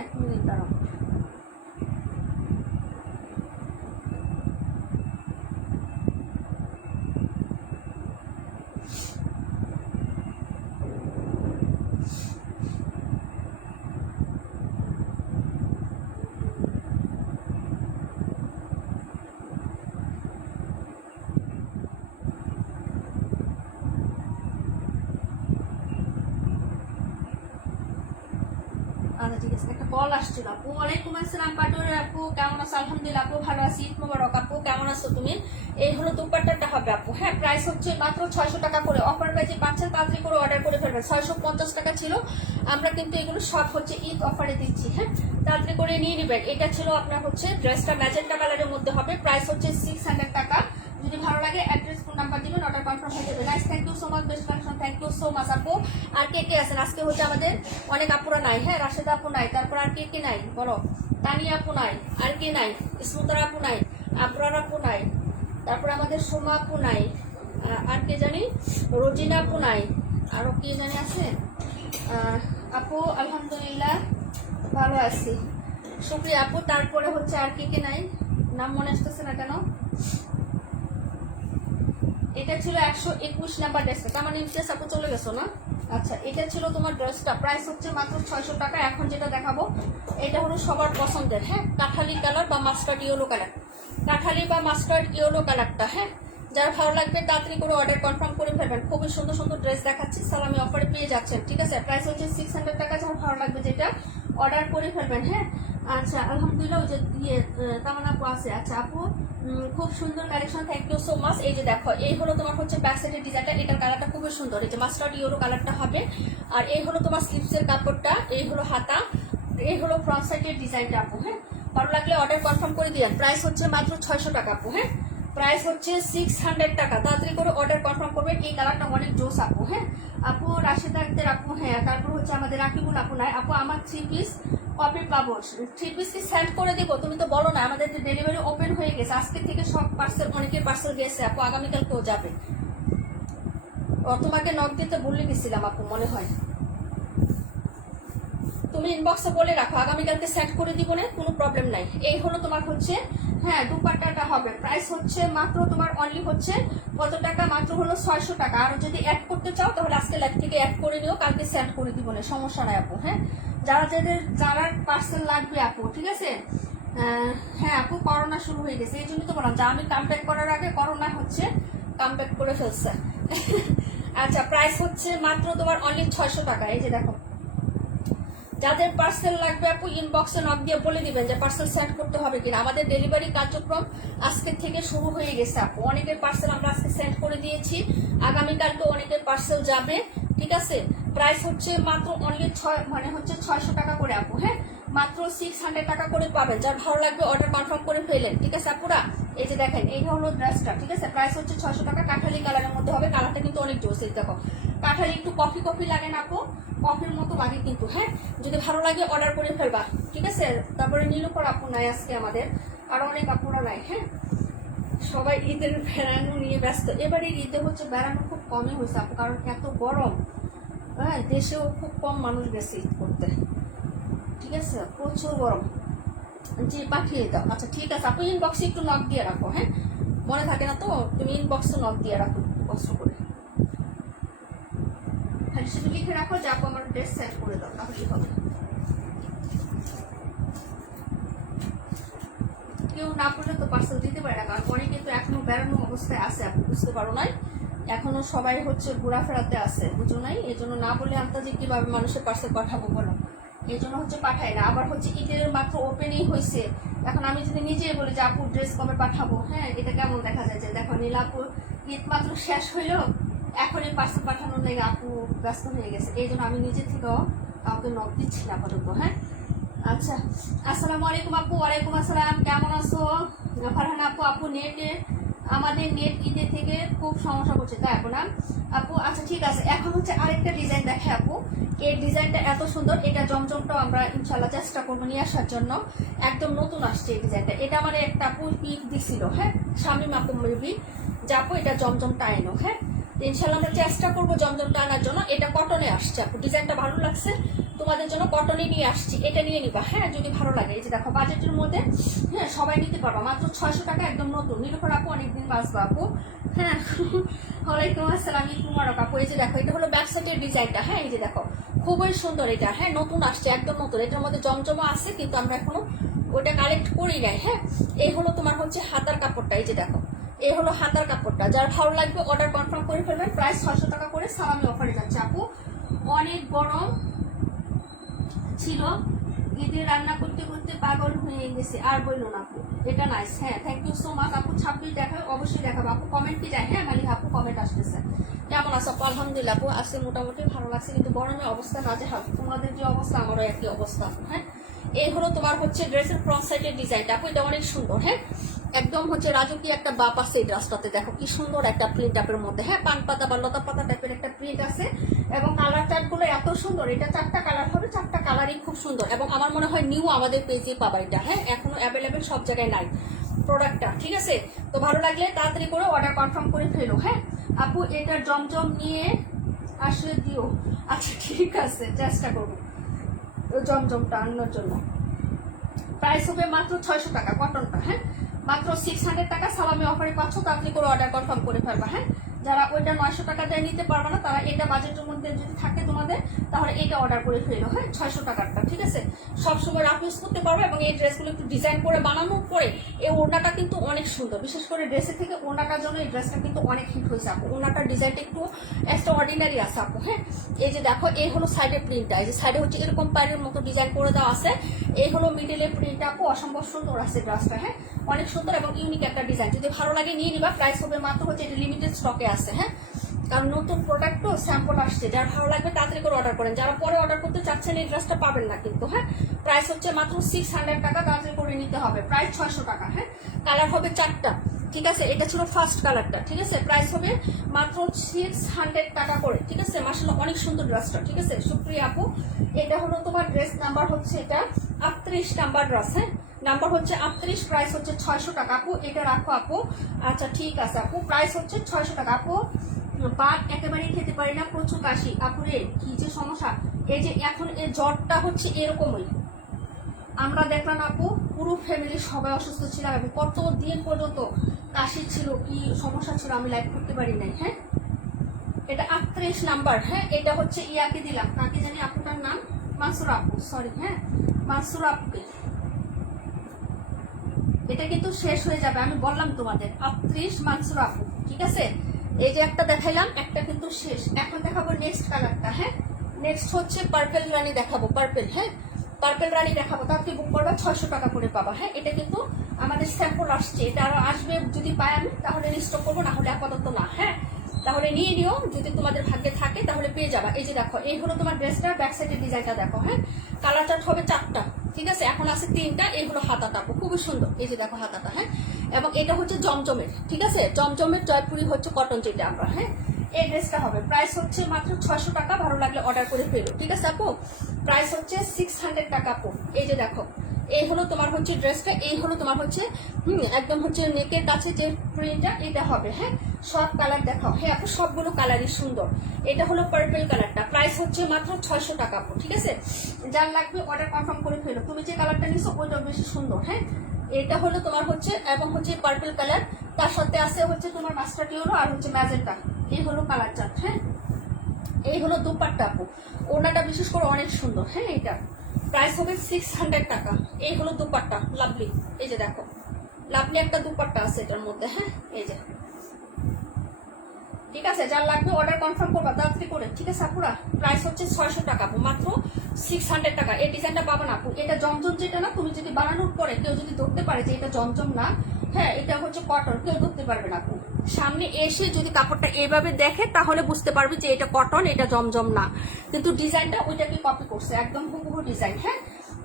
এক মিনিট দাঁড়াও। আচ্ছা ঠিক আছে, একটা কল আসছিল আপু। ওয়ালাইকুম আসসালাম পাটোরে আপু, কেমন আছো? আলহামদুলিল্লাহ আপু ভালো আছি। ঈদ মোবারক আপু, কেমন আছো তুমি? এই হলো দুপাট্টাটা হবে আপু। হ্যাঁ, প্রাইস হচ্ছে মাত্র 600 টাকা করে। অফার প্রাইসে পাচ্ছেন, তাড়াতাড়ি করে অর্ডার করে ফেলবেন। 650 টাকা ছিল, আমরা কিন্তু এগুলো সব হচ্ছে ঈদ অফারে দিচ্ছি। হ্যাঁ, তাড়াতাড়ি করে নিয়ে নেবেন। এটা ছিল আপনার হচ্ছে ড্রেসটা ম্যাজেন্টা কালারের মধ্যে হবে, প্রাইস হচ্ছে 600 টাকা। যদি ভালো লাগে অ্যাড্রেস ফোন নাম্বার দিবেন, অর্ডার কনফার্ম হয়ে যাবে। Nice, thank you so much, best collection, thank you so much আপু। আর কে কে আছেন আজকে? হচ্ছে আমাদের অনেক আপুরা নাই। হ্যাঁ, রাশেদা আপু নাই, তারপর আর কে কে নাই বলো? তানিয়া আপু নাই, আর কে নাই? স্মুতার আপু নাই, আবরার আপু নাই, তারপর আমাদের সোমা আপু নাই, আর কে জানি রোজিনা আপু নাই, আরো কে জানি আছে আপু। আলহামদুলিল্লাহ ভালো আছি, শুক্রিয়া আপু। তারপরে হচ্ছে আর কে কে নাই, নাম মনে আসতেছে না কেন? এটা ছিল 121 নাম্বার ড্রেসটা, তার মানে ইমতিয়াজ আপু চলে গেছো না? আচ্ছা, এটা ছিল তোমার ড্রেসটা, প্রাইস হচ্ছে মাত্র 600 টাকা। এখন যেটা দেখাবো এটা হলো সবার পছন্দের, হ্যাঁ, কাঠালি কালার বা মাস্টার্ড ইয়েলো কালার, কাঠালি বা মাস্টার্ড ইয়েলো কালারটা। হ্যাঁ, যার ভালো লাগবে তাড়াতাড়ি করে অর্ডার কনফার্ম করে ফেলবেন। খুবই সুন্দর সুন্দর ড্রেস দেখাচ্ছি, সালামি অফারে পেয়ে যাচ্ছেন, ঠিক আছে? প্রাইস হচ্ছে 600 টাকা। যার ভালো লাগবে যেটা অর্ডার করে ফেলবেন। হ্যাঁ, আচ্ছা আলহামদুলিল্লাহ, ওই যে ইয়ে তামান্না আপু আছে। আচ্ছা আপু, খুব সুন্দর collection, thank you so much. এই যে দেখো এই হলো তোমার হচ্ছে ব্যাক সাইডের ডিজাইনটা, এটার কালারটা খুবই সুন্দর, এই যে মাস্টার্ড ইয়েলো কালারটা হবে। আর এই হলো তোমার স্লিপসের কাপড়টা, এই হলো হাতা, এই হলো ফ্রন্ট সাইডের ডিজাইনটা আপু। হ্যাঁ, ভালো লাগলে অর্ডার কনফার্ম করে দিলেন। প্রাইস হচ্ছে মাত্র 600 টাকা আপু। হ্যাঁ, প্রাইস হচ্ছে 600 টাকা। তাড়াতাড়ি করে অর্ডার কনফার্ম করবেন। এই কালারটা অনেক জোস আপু। হ্যাঁ আপু, রাশেদা আক্তার আপু, হ্যাঁ, তারপর হচ্ছে আমাদের রাকিবুল আপু নাই আপু। আমার 3 পিস কপি পাবো, 3 পিস কি সেন্ড করে দিব? তুমি তো বলো না, আমাদের ডেলিভারি ওপেন হয়ে গেছে আজকে থেকে, সব পার্সেল, অনেকের পার্সেল গেছে আপু, আগামীকালকেও যাবে। তোমাকে নক দিতে ভুলে গেছিলাম আপু মনে হয়, তুমি ইনবক্সে বলে রাখো, আগামীকালকে সেন্ড করে দিব না, কোনো প্রবলেম নাই। এই হলো তোমার হচ্ছে, হ্যাঁ, দুপাট্টাটা হবে। প্রাইস হচ্ছে মাত্র তোমার অনলি হচ্ছে কত টাকা? মাত্র হলো 600 টাকা। আর যদি অ্যাড করতে চাও তাহলে আজকে লাইভ থেকে অ্যাড করে নিও, কালকে সেন্ড করে দিব না, সমস্যা নাই আপু। হ্যাঁ, যারা পার্সেল লাগবে আপু, ঠিক আছে? হ্যাঁ আপু, করোনা শুরু হয়ে গেছে, এই জন্য তো বললাম যে আমি কন্ট্যাক্ট করার আগে করোনা হচ্ছে কামব্যাক করে ফেলছে। আচ্ছা, প্রাইস হচ্ছে মাত্র তোমার অনলি 600 টাকা। এই যে দেখো, যাদের পার্সেল লাগবে আপু ইনবক্সে নক দিয়ে বলে দিবেন যে পার্সেল সেন্ড করতে হবে কিনা। আমাদের ডেলিভারি কার্যক্রম আজকে থেকে শুরু হয়ে গেছে আপু। অনেকের পার্সেল আমরা আজকে সেন্ড করে দিয়েছি, আগামীকালকে অনেকের পার্সেল যাবে, ঠিক আছে। প্রাইস হচ্ছে মাত্র অনলি 600 টাকা করে আপু। হ্যাঁ, মাত্র 600 টাকা করে পাবেন। যার ভালো লাগবে অর্ডার কনফার্ম করে ফেলেন, ঠিক আছে আপুরা। এই যে দেখেন, এইটা হলো ড্রেসটা, ঠিক আছে। প্রাইস হচ্ছে 600 টাকা। কাঠালি কালারের মধ্যে হবে, কালারটা কিন্তু অনেক জোস। দেখো, কাঠালি একটু কফি কফি লাগে না আপু, কফির মতো লাগে কিন্তু। হ্যাঁ, যদি ভালো লাগে অর্ডার করে ফেলবা, ঠিক আছে। তারপরে নীলুফার আপু নাই আজকে আমাদের, আরো অনেক আপুরা নাই। হ্যাঁ, সবাই ঈদের বেড়ানো নিয়ে ব্যস্ত। এবারে ঈদে হচ্ছে বেড়ানো খুব কমই হয়েছে আপু, কারণ এত গরম। হ্যাঁ, দেশেও খুব কম মানুষ গেছে ঈদ করতে, ঠিক আছে, প্রচুর গরম। জি, পাঠিয়ে দাও। আচ্ছা ঠিক আছে আপু, ইনবক্সে একটু নক দিয়ে রাখো। হ্যাঁ, মনে থাকে না তো, তুমি ইনবক্সে নক দিয়ে রাখো কষ্ট করে। খালি শুধু লিখে রাখো যে আপু আমার ড্রেস সেন্ড করে দাও, তাহলেই হবে। কেউ না পড়লে তো পার্সেল দিতে পারে না, কারণ অনেকে কিন্তু এখনো বেড়ানো অবস্থায় আছে আপু, বুঝতে পারো নাই। এখনো সবাই হচ্ছে ঘোরাফেরাতে আছে, বুঝো নাই। এই জন্য না বলে আন্তাজি কিভাবে মানুষের পার্সেল পাঠাবো বলো, এই জন্য হচ্ছে পাঠাই না। আবার হচ্ছে ঈদের মাত্র ওপেনিং হয়েছে, এখন আমি যদি নিজেই বলি যে আপু ড্রেস কবে পাঠাবো, হ্যাঁ, এটা কেমন দেখা যায় যে দেখো নীলাপু ঈদ মাত্র শেষ হইলো, এখনই পার্সেল পাঠানোর লেগে আপু ব্যস্ত হয়ে গেছে। এই জন্য আমি নিজে থেকেও কাউকে নক দিচ্ছি না আপাতত। হ্যাঁ, আচ্ছা, আসসালামু আলাইকুম আপু। ওয়ালাইকুম আসসালাম, কেমন আছো ফারহানা আপু? আপু নেটে আমাদের নেট ঈদের থেকে খুব সমস্যা করছে, তাই আপু না আপু? আচ্ছা ঠিক আছে, এখন হচ্ছে আরেকটা ডিজাইন দেখে আপু। এই ডিজাইনটা এত সুন্দর, এটা জমজমটাও আমরা ইনশাল্লাহ চেষ্টা করবো নিয়ে আসার জন্য। একদম নতুন আসছে এই ডিজাইনটা। এটা আমার একটা আপু পিক দিছিল, হ্যাঁ, শামিম আপু মেবি, যে আপু এটা জমজমটা আইনো। হ্যাঁ, ইনশাল্লাহ আমরা চেষ্টা করবো জমজমটা আনার জন্য। এটা কটনে আসছে আপু, ডিজাইনটা ভালো লাগছে, তোমাদের জন্য কটনে নিয়ে আসছি, এটা নিয়ে নিবা। হ্যাঁ, যদি ভালো লাগে। এই যে দেখো, বাজেটের মধ্যে, হ্যাঁ, সবাই নিতে পারবা, মাত্র 600 টাকা, একদম নতুন। নীলুফার আপু অনেকদিন বাঁচবো আপু। হ্যাঁ, ওয়ালাইকুম আসসালাম, ঈদ মুবারক আপু। এই যে দেখো, এটা হলো ব্যাক সাইডের ডিজাইনটা। হ্যাঁ, এই যে দেখো, খুবই সুন্দর এটা। হ্যাঁ, নতুন আসছে, একদম নতুন। এটার মধ্যে জমজমা আছে, কিন্তু আমরা এখনো ওটা কালেক্ট করি নাই। হ্যাঁ, এই হলো তোমার হচ্ছে হাতার কাপড়টা। এই যে দেখো, এই হলো হাতার কাপড়টা। যার ভালো লাগবে অর্ডার কনফার্ম করে ফেলবেন। প্রাইস 600 টাকা করে, সালামি অফারে যাচ্ছে আপু। অনেক গরম ছিল, ঈদে রান্না করতে করতে পাগল হয়ে গেছে, আর বললো না আপু। এটা নাইস। হ্যাঁ, থ্যাংক ইউ সো মাচ আপু। 26 দেখাবে, অবশ্যই দেখাবো আপু। কমেন্ট কি যায়? হ্যাঁ, মালিক আপু কমেন্ট আসতেছে। কেমন আছো আপু? আলহামদুলিল্লাহ আপু, আজকে মোটামুটি ভালো লাগছে, কিন্তু গরমের অবস্থা নাজেহাল। তোমাদের যে অবস্থা আমারও একই অবস্থা। হ্যাঁ, এই হলো তোমার হচ্ছে ড্রেসের ফ্রন্ট সাইডের ডিজাইনটা আপু, এটা অনেক সুন্দর। হ্যাঁ, একদম হচ্ছে রাজকীয় একটা বাপ আছে এই ড্রেসটাতে। দেখো কি সুন্দর একটা প্রিন্ট আপের মধ্যে। হ্যাঁ, পান পাতা বা লতা পাতা টাইপের একটা প্রিন্ট আছে, এবং কালার চার্টগুলো এত সুন্দর। এটা 4টা কালার হবে, 4টা কালারই খুব সুন্দর, এবং আমার মনে হয় নিউ আমাদের পেজে পাবা এটা। হ্যাঁ, এখনো অ্যাভেলেবেল সব জায়গায় নাই প্রোডাক্টটা, ঠিক আছে। তো ভালো লাগলে তাড়াতাড়ি করে অর্ডার কনফার্ম করে ফেলো। হ্যাঁ আপু, এটা জমজম নিয়ে আসলে দিও। আচ্ছা ঠিক আছে, চেষ্টা করবো জমজমটা আনানোর জন্য। প্রাইস হবে মাত্র 600 টাকা, কটনটা। হ্যাঁ, মাত্র 600 টাকা, সালামি অফারে পাচ্ছ, তাড়াতাড়ি করে অর্ডার কনফার্ম করে ফেলবা। হ্যাঁ, যারা ওইটা 900 টাকা দিয়ে নিতে পারবে না, তারা এটা বাজেটের মধ্যে যদি থাকে তোমাদের, তাহলে এটা অর্ডার করে ফেলো। হ্যাঁ, 600 টাকারটা, ঠিক আছে। সবসময় রাফ ইউজ করতে পারবে, এবং এই ড্রেসগুলো একটু ডিজাইন করে বানানোর পরে এই ওড়নাটা কিন্তু অনেক সুন্দর। বিশেষ করে ড্রেসের থেকে ওড়নাটার জন্য এই ড্রেসটা কিন্তু অনেক হিট হয়েছে আপু। ওড়নাটার ডিজাইনটা একটু এক্সট্রা অর্ডিনারি আছে আপু। হ্যাঁ, এই যে দেখো, এই হলো সাইডের প্রিন্টটা। এই যে সাইডে হচ্ছে এরকম পায়ের মতো ডিজাইন করে দেওয়া আছে। এই হলো মিডিলের প্রিন্টটা আপু, অসম্ভব সুন্দর আছে ড্রেসটা। হ্যাঁ, অনেক সুন্দর এবং ইউনিক একটা ডিজাইন। যদি ভালো লাগে নিয়ে নিবা। প্রাইস হবে মাত্র হচ্ছে, এটা লিমিটেড স্টকে আছে। হ্যাঁ, কারণ নতুন প্রোডাক্ট তো, স্যাম্পল আসছে। যারা ভালো লাগবে তাড়াতাড়ি করে অর্ডার করেন, যারা পরে অর্ডার করতে চাচ্ছেন এই ড্রেসটা পাবেন না কিন্তু। হ্যাঁ, প্রাইস হচ্ছে মাত্র 600 টাকা, তাড়াতাড়ি করে নিতে হবে। প্রাইস 600 টাকা। হ্যাঁ, কালার হবে 4টা, ঠিক আছে। এটা ছিল ফার্স্ট কালারটা, ঠিক আছে। প্রাইস হবে মাত্র 600 টাকা করে, ঠিক আছে। মাশাআল্লাহ অনেক সুন্দর ড্রেসটা, ঠিক আছে। শুক্রিয়া আপু। এটা হলো তোমার ড্রেস নাম্বার হচ্ছে এটা 38 নাম্বার ড্রেস। হ্যাঁ, নাম্বার হচ্ছে 38, প্রাইস হচ্ছে 600 টাকা আপু। এটা রাখো আপু। আচ্ছা ঠিক আছে আপু, প্রাইস হচ্ছে 600 টাকা আপু। ভাত একেবারেই খেতে পারি না, প্রচুর কাশি আপুরে, কি যে সমস্যা। এই যে এখন এই জ্বরটা হচ্ছে এরকমই। আমরা দেখলাম আপু, পুরো ফ্যামিলি সবাই অসুস্থ ছিলাম, এবং কত দিন পর্যন্ত কাশি ছিল, কি সমস্যা ছিল, আমি লাইভ করতে পারি নাই। হ্যাঁ, এটা 38 নাম্বার। হ্যাঁ, এটা হচ্ছে ইয়াকে দিলাম, কাকে জানি আপুটার নাম, মানসুর আপু, সরি। হ্যাঁ, মানসুর আপুকে। এটা কিন্তু শেষ হয়ে যাবে, আমি বললাম তোমাদের। 38 মানসুর আপু। ঠিক আছে, এই যে একটা দেখাইলাম, একটা কিন্তু শেষ। এখন দেখাবো নেক্সট কালারটা। হ্যাঁ, নেক্সট হচ্ছে পার্পেল রানী দেখাবো, পার্পেল। হ্যাঁ, পার্পেল রানী দেখাবো, তাকে বুক করবা 600 টাকা করে পাবা। হ্যাঁ, এটা কিন্তু আমাদের স্যাম্পল আসছে, এটা আরো আসবে, যদি পাই আমি তাহলে রিস্টক করবো, না হলে আপাতত না। হ্যাঁ, তাহলে নিয়ে নিও, যদি তোমাদের ভাগ্যে থাকে তাহলে পেয়ে যাবা। এই যে দেখো, এই হলো তোমার ড্রেসটার ব্যাক সাইডের ডিজাইনটা দেখো। হ্যাঁ, কালার চার্ট হবে 4টা, ঠিক আছে, এখন আছে 3টা। এই হলো হাতাটা, খুবই সুন্দর। এই যে দেখো হাতাটা। হ্যাঁ, এবং এটা হচ্ছে জমজমের, ঠিক আছে, জমজমের জয়পুরি হচ্ছে কটন যেটা আমরা। হ্যাঁ, এই ড্রেসটা হবে, প্রাইস হচ্ছে মাত্র 600 টাকা। ভালো লাগলে অর্ডার করে ফেলো, ঠিক আছে আপু। প্রাইস হচ্ছে 600 টাকা আপু। এই যে দেখো, এই হলো তোমার হচ্ছে ড্রেসটা, এই হলো তোমার হচ্ছে একদম হচ্ছে নেকের কাছে যে প্রিন্টটা, এটা হবে। হ্যাঁ, সব কালার দেখাও। হ্যাঁ আপু, সবগুলো কালারই সুন্দর। এটা হলো পার্পল কালারটা, প্রাইস হচ্ছে মাত্র 600 টাকা আপু, ঠিক আছে। যার লাগবে অর্ডার কনফার্ম করে ফেলো। তুমি যে কালারটা নিছো ওইটাও বেশি সুন্দর। হ্যাঁ, এটা হলো তোমার হচ্ছে, এবং হচ্ছে পার্পল কালার, তার সাথে আছে হচ্ছে তোমার মাস্টার্ড ইয়েলো আর হচ্ছে ম্যাজেন্টা। এই হলো কালার চার্ট। হ্যাঁ, এই হলো দুপাট্টা আপু, ওনাটা বিশেষ করে অনেক সুন্দর। হ্যাঁ, এটা প্রাইস হবে 600 টাকা। এই হলো দুপাট্টা, লাভলি। এই যে দেখো, লাভলি একটা দুপাট্টা আছে এটার মধ্যে। হ্যাঁ, এই যে, ঠিক আছে, যার লাগবে অর্ডার কনফার্ম করবা তাড়াতাড়ি করে, ঠিক আছে আপুরা। প্রাইস হচ্ছে 600 টাকা আপু, মাত্র 600 টাকা। এই ডিজাইনটা পাবা না আপু, এটা জমজম যেটা না, তুমি যদি বানানোর পরে কেউ যদি ধরতে পারে যে এটা জমজম না, হ্যাঁ এটা হচ্ছে কটন, কেউ ধরতে পারবে না আপু। সামনে এসে যদি কাপড়টা এইভাবে দেখে তাহলে বুঝতে পারবে যে এটা কটন, এটা জমজম না, কিন্তু ডিজাইনটা ওইটাকে কপি করছে, একদম হুবহু ডিজাইন। হ্যাঁ,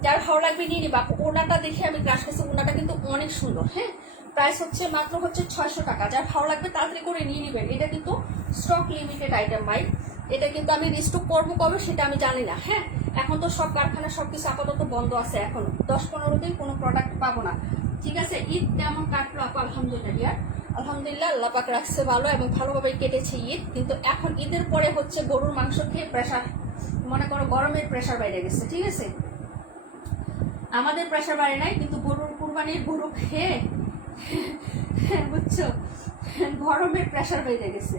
যার ভালো লাগবে নিয়ে নিবা আপু। ওনাটা দেখে আমি ক্রাশ খেয়েছি, ওনাটা কিন্তু অনেক সুন্দর। হ্যাঁ, প্রাইস হচ্ছে মাত্র হচ্ছে 600 টাকা। যার ভালো লাগবে তাড়াতাড়ি করে নিয়ে নেবেন। এটা কিন্তু স্টক লিমিটেড আইটেম ভাই, এটা কিন্তু আমি রিস্টক করবো কবে সেটা আমি জানি না। হ্যাঁ, এখন তো সব কারখানা সবকিছু আপাতত বন্ধ আছে, এখনো 10-15 দিন কোনো প্রোডাক্ট পাবো না, ঠিক আছে। ঈদ কেমন কাটলো আপু? আলহামদুলিল্লাহ, আলহামদুলিল্লাহ, আল্লাহ পাক রাখছে ভালো এবং ভালোভাবে কেটেছে ঈদ। কিন্তু এখন ঈদের পরে হচ্ছে গরুর মাংস খেয়ে প্রেশার, মনে করো গরমের প্রেশার বাইরে গেছে, ঠিক আছে। আমাদের প্রেশার বাড়ে নাই, কিন্তু গরুর কুরবানির গরু খেয়ে বুঝছো, গরমের প্রেশার বেড়ে গেছে।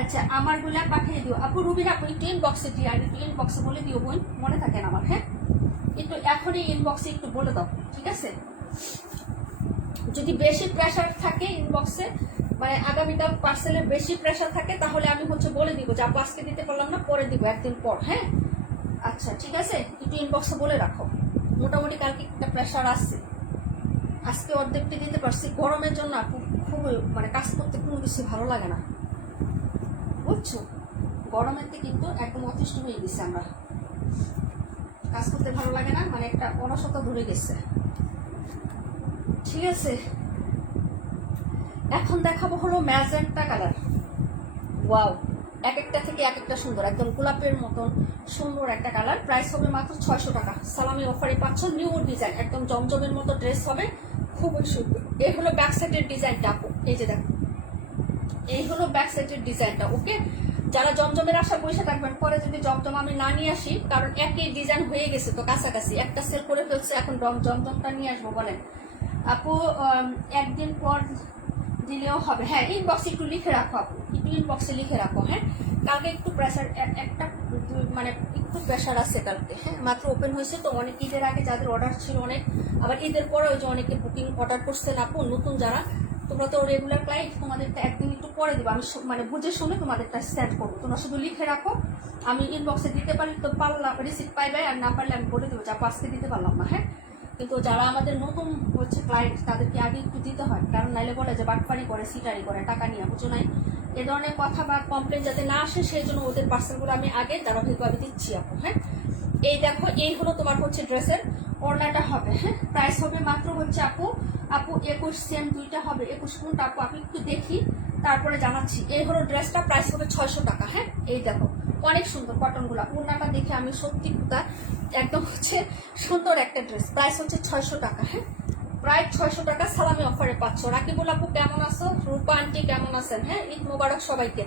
আচ্ছা, আমার গুলা পাঠিয়ে দিও আপু। রুবির আপু একটু ইনবক্সে দিও, আর একটু ইনবক্সে বলে দিও বোন, মনে থাকে না আমার। হ্যাঁ, একটু এখনই ইনবক্সে একটু বলে দাও, ঠিক আছে। যদি বেশি প্রেশার থাকে ইনবক্সে, মানে আগামীকাল পার্সেলের বেশি প্রেশার থাকে, তাহলে আমি হচ্ছে বলে দিব যে আপু আজকে দিতে পারলাম না, পরে দিব একদিন পর। হ্যাঁ, আচ্ছা ঠিক আছে, একটু ইনবক্সে বলে রাখো। মোটামুটি কালকে একটা প্রেশার আসছে, আজকে অর্ধেকটি দিতে পারছি। গরমের জন্য খুব মানে কাজ করতে কোনো কিছু ভালো লাগে না, বুঝছো। গরমেতে কিন্তু একদম অতিষ্ঠ হয়ে গেছে, আমরা কাজ করতে ভালো লাগে না, মানে একটা অলসতা ধরে গেছে, ঠিক আছে। এখন দেখাবো হলো ম্যাজেন্টা কালার। ওয়াও, এক একটা থেকে এক একটা সুন্দর, একদম গোলাপের মতন সুন্দর একটা কালার। প্রাইস হবে মাত্র 600 টাকা। সালামি অফারে পাচ্ছ, নিউ ডিজাইন, একদম জমজমের মতো ড্রেস হবে, খুবই সুন্দর। এই হলো ব্যাক সাইডের ডিজাইনটা আপু, এই যে দেখো, এই হলো ব্যাক সাইডের ডিজাইনটা। ওকে, যারা জমজমের আশা বসে থাকবেন, পরে যদি জমজম আমি না নিয়ে আসি, কারণ একই ডিজাইন হয়ে গেছে তো কাছাকাছি, একটা সেল করে ফেলছে, এখন জমজমটা নিয়ে আসবো বলেন আপু। একদিন পর দিলেও হবে। হ্যাঁ, ইনবক্সে একটু লিখে রাখো আপু, একটু ইনবক্সে লিখে রাখো। হ্যাঁ, কালকে একটু প্রেশার, একটা মানে একটু প্রেশার আছে কালকে। হ্যাঁ, মাত্র ওপেন হয়েছে তো, অনেক ঈদের আগে যাদের অর্ডার ছিল অনেক, আবার ঈদের পরে ওই যে অনেকে বুকিং অর্ডার করছেন আপু, নতুন যারা, তোমরা তো রেগুলার ক্লায়েন্ট, তোমাদেরটা একদিন একটু পরে দেবো আমি, মানে বুঝে শুনে তোমাদেরটা সেন্ড করবো। তোমরা শুধু লিখে রাখো, আমি ইনবক্সে দিতে পারি তো পারলাম, রিসিভ পাইবে, আর না পারলে আমি বলে দেবো যে আজকে দিতে পারলাম না। হ্যাঁ, কিন্তু যারা আমাদের নতুন হচ্ছে ক্লায়েন্ট, তাদেরকে আগে একটু দিতে হয়, কারণ নাইলে বলে যে বাটপারি করে, সিটারি করে, টাকা নিয়ে, বুঝো নাই। এ ধরনের কথা বা কমপ্লেন যাতে না আসে, সেই জন্য ওদের পার্সেলগুলো আমি আগে ধারাবাহিকভাবে দিচ্ছি আপু। হ্যাঁ, এই দেখো, এই হলো তোমার হচ্ছে ড্রেসের ওড়নাটা হবে। হ্যাঁ, প্রাইস হবে মাত্র হচ্ছে আপু 21, সেম দুইটা হবে 21 কোনটা আপু, আপনি একটু দেখি তারপরে জানাচ্ছি। এই হলো ড্রেসটা, প্রাইস হবে 600 টাকা। হ্যাঁ, এই দেখো, অনেক সুন্দর কটনগুলা, ওড়নাটা দেখে আমি সত্যি কোথা, একদম হচ্ছে সুন্দর একটা ড্রেস। প্রাইস হচ্ছে 600 টাকা। হ্যাঁ, প্রায় 600 টাকা সালামি অফারে পাচ্ছ। রাকিবুল আপু কেমন আছো? রূপা আন্টি কেমন আছেন? হ্যাঁ, ঈদ মোবারক সবাইকে।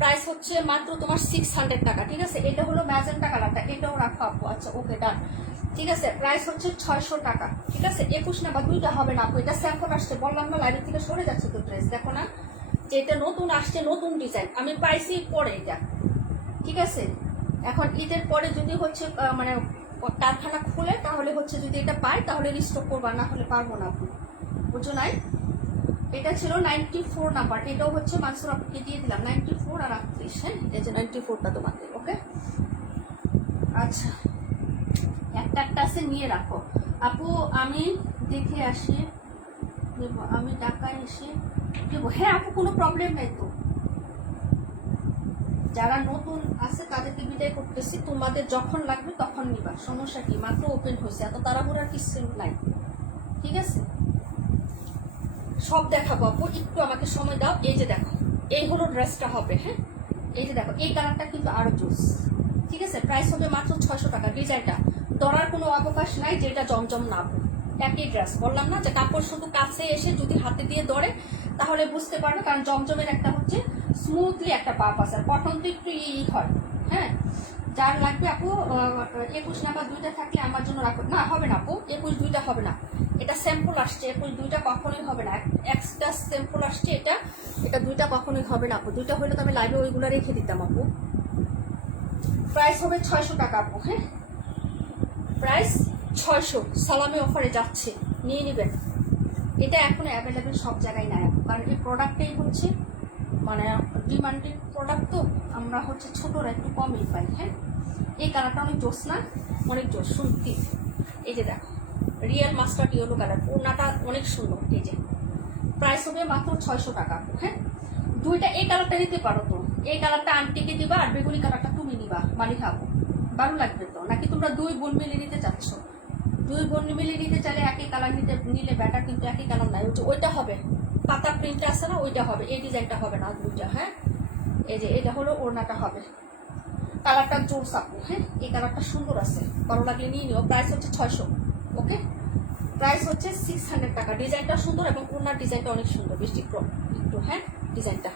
প্রাইস হচ্ছে মাত্র তোমার 600 টাকা, ঠিক আছে। এটা হলো ম্যাজেন্টা কালারটা, এটাও রাখো আপু। আচ্ছা ওকে, ডান, ঠিক আছে। প্রাইস হচ্ছে 600 টাকা, ঠিক আছে। 21 না বা দুইটা হবে না আপু, এটা স্যাম্পল আসছে, বললাম না লাইনের থেকে সরে যাচ্ছে তো ড্রেস, দেখো না যে এটা নতুন আসছে, নতুন ডিজাইন, আমি পাইছি পরে এটা, ঠিক আছে। এখন ঈদের পরে যদি হচ্ছে মানে কারখানা খুলে, তাহলে হচ্ছে যদি এটা পাই তাহলে রিস্টক করবা, না হলে পারবো না আপু, বুঝো নাই। এটা ছিল 94 নাম্বার, এটাও হচ্ছে মানসুর আপুকে দিয়ে দিলাম 94 আর 38। হ্যাঁ, এই যে 94টা তোমাদের। ওকে, আচ্ছা একটা একটা আছে নিয়ে রাখো আপু। আমি দেখে আসি দেবো, আমি ঢাকায় এসে দেবো। হ্যাঁ আপু, কোনো প্রবলেম নেই তো। যারা নতুন আছে তাদেরকে বিদায় করতেছি, তোমাদের যখন লাগবে তখন নিবা, সমস্যা কি? মাত্র ওপেন হয়েছে, এত তাড়াহুড়ার কিছু নাই, ঠিক আছে? সব দেখাবো আপু, একটু আমাকে সময় দাও। এই যে দেখো, এই হলো ড্রেসটা হবে। হ্যাঁ, এই যে দেখো, এই কালারটা কিন্তু আরো জুস, ঠিক আছে? প্রাইস হবে মাত্র 600 টাকা। ডিজাইনটা ধরার কোনো অবকাশ নাই, যেটা জমজম না আপু, একই ড্রেস। বললাম না যে কাপড় শুধু কাছে এসে যদি হাতে দিয়ে ধরে তাহলে বুঝতে পারবে, কারণ জমজমের একটা হচ্ছে স্মুথলি একটা পাপ আছে, আর কটন তো একটু হয়। হ্যাঁ, যার লাগবে আপু 21 নাম্বার দুইটা থাকলে আমার জন্য রাখো। না হবে না আপু, 21 দুইটা হবে না, এটা স্যাম্পল আসছে। 21 দুইটা কখনোই হবে না, এক্সট্রা স্যাম্পল আসছে। এটা দুইটা কখনোই হবে না আপু। দুইটা হলে তো আমি লাইভে ওইগুলো রেখে দিতাম আপু। প্রাইস হবে 600 টাকা আপু। হ্যাঁ, প্রাইস 600, সালামি অফারে যাচ্ছে, নিয়ে নেবেন। এটা এখন অ্যাভেলেবেল সব জায়গায় নাই আপু, কারণ এই প্রোডাক্টটাই হচ্ছে মানে ডিমান্ডেড প্রোডাক্ট, তো আমরা হচ্ছে ছোটরা একটু কমই পাই। হ্যাঁ, এই কালারটা অনেক জোস না, অনেক জোস শুনতি। এই যে দেখো, রিয়েল মাস্টার্ড ইয়েলো কালার, ওড়নাটা অনেক সুন্দর। এই যে প্রাইস হবে মাত্র 600 টাকা। হ্যাঁ, দুইটা এই কালারটা নিতে পারো তো, এই কালারটা আন্টিকে দিবা আর বেগুনি কালারটা তুমি নিবা, মালি খাবো, ভালো লাগবে তো। নাকি তোমরা দুই বোন মিলে নিতে চাচ্ছ? দুই বোন মিলে নিতে চাইলে একই কালার নিলে ব্যাটার, কিন্তু একই কালার নাই। ওইটা হবে, পাতা প্রিন্ট আছে না, ওইটা হবে, এই ডিজাইনটা হবে না দুইটা। হ্যাঁ, এই যে এটা হলো ওড়নাটা হবে, কালারটা জোস আপু। হ্যাঁ, এই কালারটা সুন্দর আছে, ভালো লাগলে নিয়ে নিও। প্রাইস হচ্ছে 600। ওকে, প্রাইস হচ্ছে 600 টাকা। ডিজাইনটা সুন্দর এবং ওড়নার ডিজাইনটা অনেক সুন্দর, বেশি একটু। হ্যাঁ, ডিজাইনটা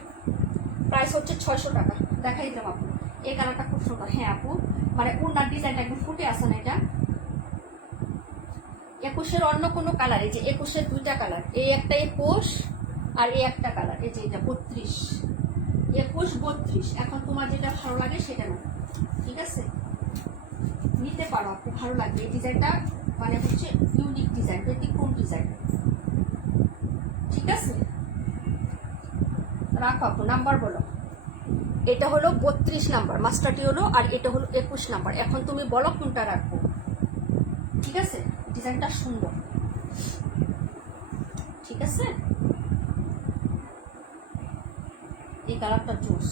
প্রাইস হচ্ছে 600 টাকা। দেখাই দিলাম আপু, এই কালারটা খুব সুন্দর। হ্যাঁ আপু, মানে ওড়নার ডিজাইনটা একদম ফুটে আসে না। এটা 21-এর অন্য কোনো কালার, এই যে 21-এর দুইটা কালার, এই একটা 21 আর এই একটা কালার, এই যে এটা 32, 21, 32। এখন তোমার যেটা ভালো লাগে সেটা নাও, ঠিক আছে? নিতে পারো আপু, ভালো লাগবে। এই ডিজাইনটা মানে হচ্ছে ইউনিক ডিজাইন, ব্যতিক্রম ডিজাইন, ঠিক আছে? রাখো আপু, নাম্বার বলো। এটা হলো 32 নাম্বার মাস্টার্ড ইয়েলো, আর এটা হলো 21 নাম্বার। এখন তুমি বলো কোনটা রাখবো, ঠিক আছে? ডিজাইনটা সুন্দর, ঠিক আছে? এই কালারটা জোস,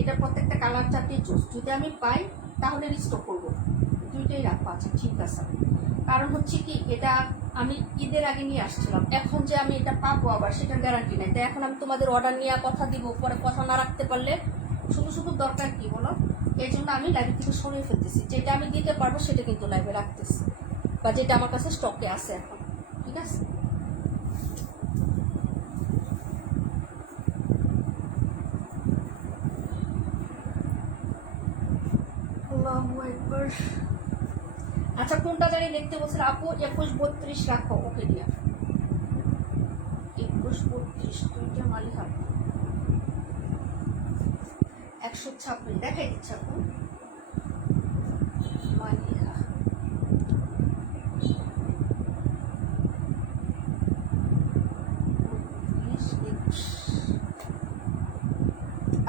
এটা প্রত্যেকটা কালার চারটি জোস। যদি আমি পাই তাহলে রিস্টক করবো, দুইটাই রাখবো। আচ্ছা ঠিক আছে, কারণ হচ্ছে কি, এটা আমি ঈদের আগে নিয়ে আসছিলাম, এখন যে আমি এটা পাবো আবার সেটার গ্যারান্টি নেই। তাই এখন আমি তোমাদের অর্ডার নিয়ে কথা দিব, পরে কথা না রাখতে পারলে শুধু দরকার কি বলো? এই জন্য আমি লাইভে থেকে সরিয়ে ফেলতেছি। যেটা আমি দিতে পারবো সেটা কিন্তু লাইভে রাখতেছি, বা যেটা আমার কাছে স্টকে আছে এখন, ঠিক আছে? আচ্ছা কোনটা জানি দেখতে বলছিল আপু? 21, 32 রাখো। ওকে দিয়া 21, 32 দুইটা মালি হাত 126 দেখাই দিচ্ছে আপু। মালিহা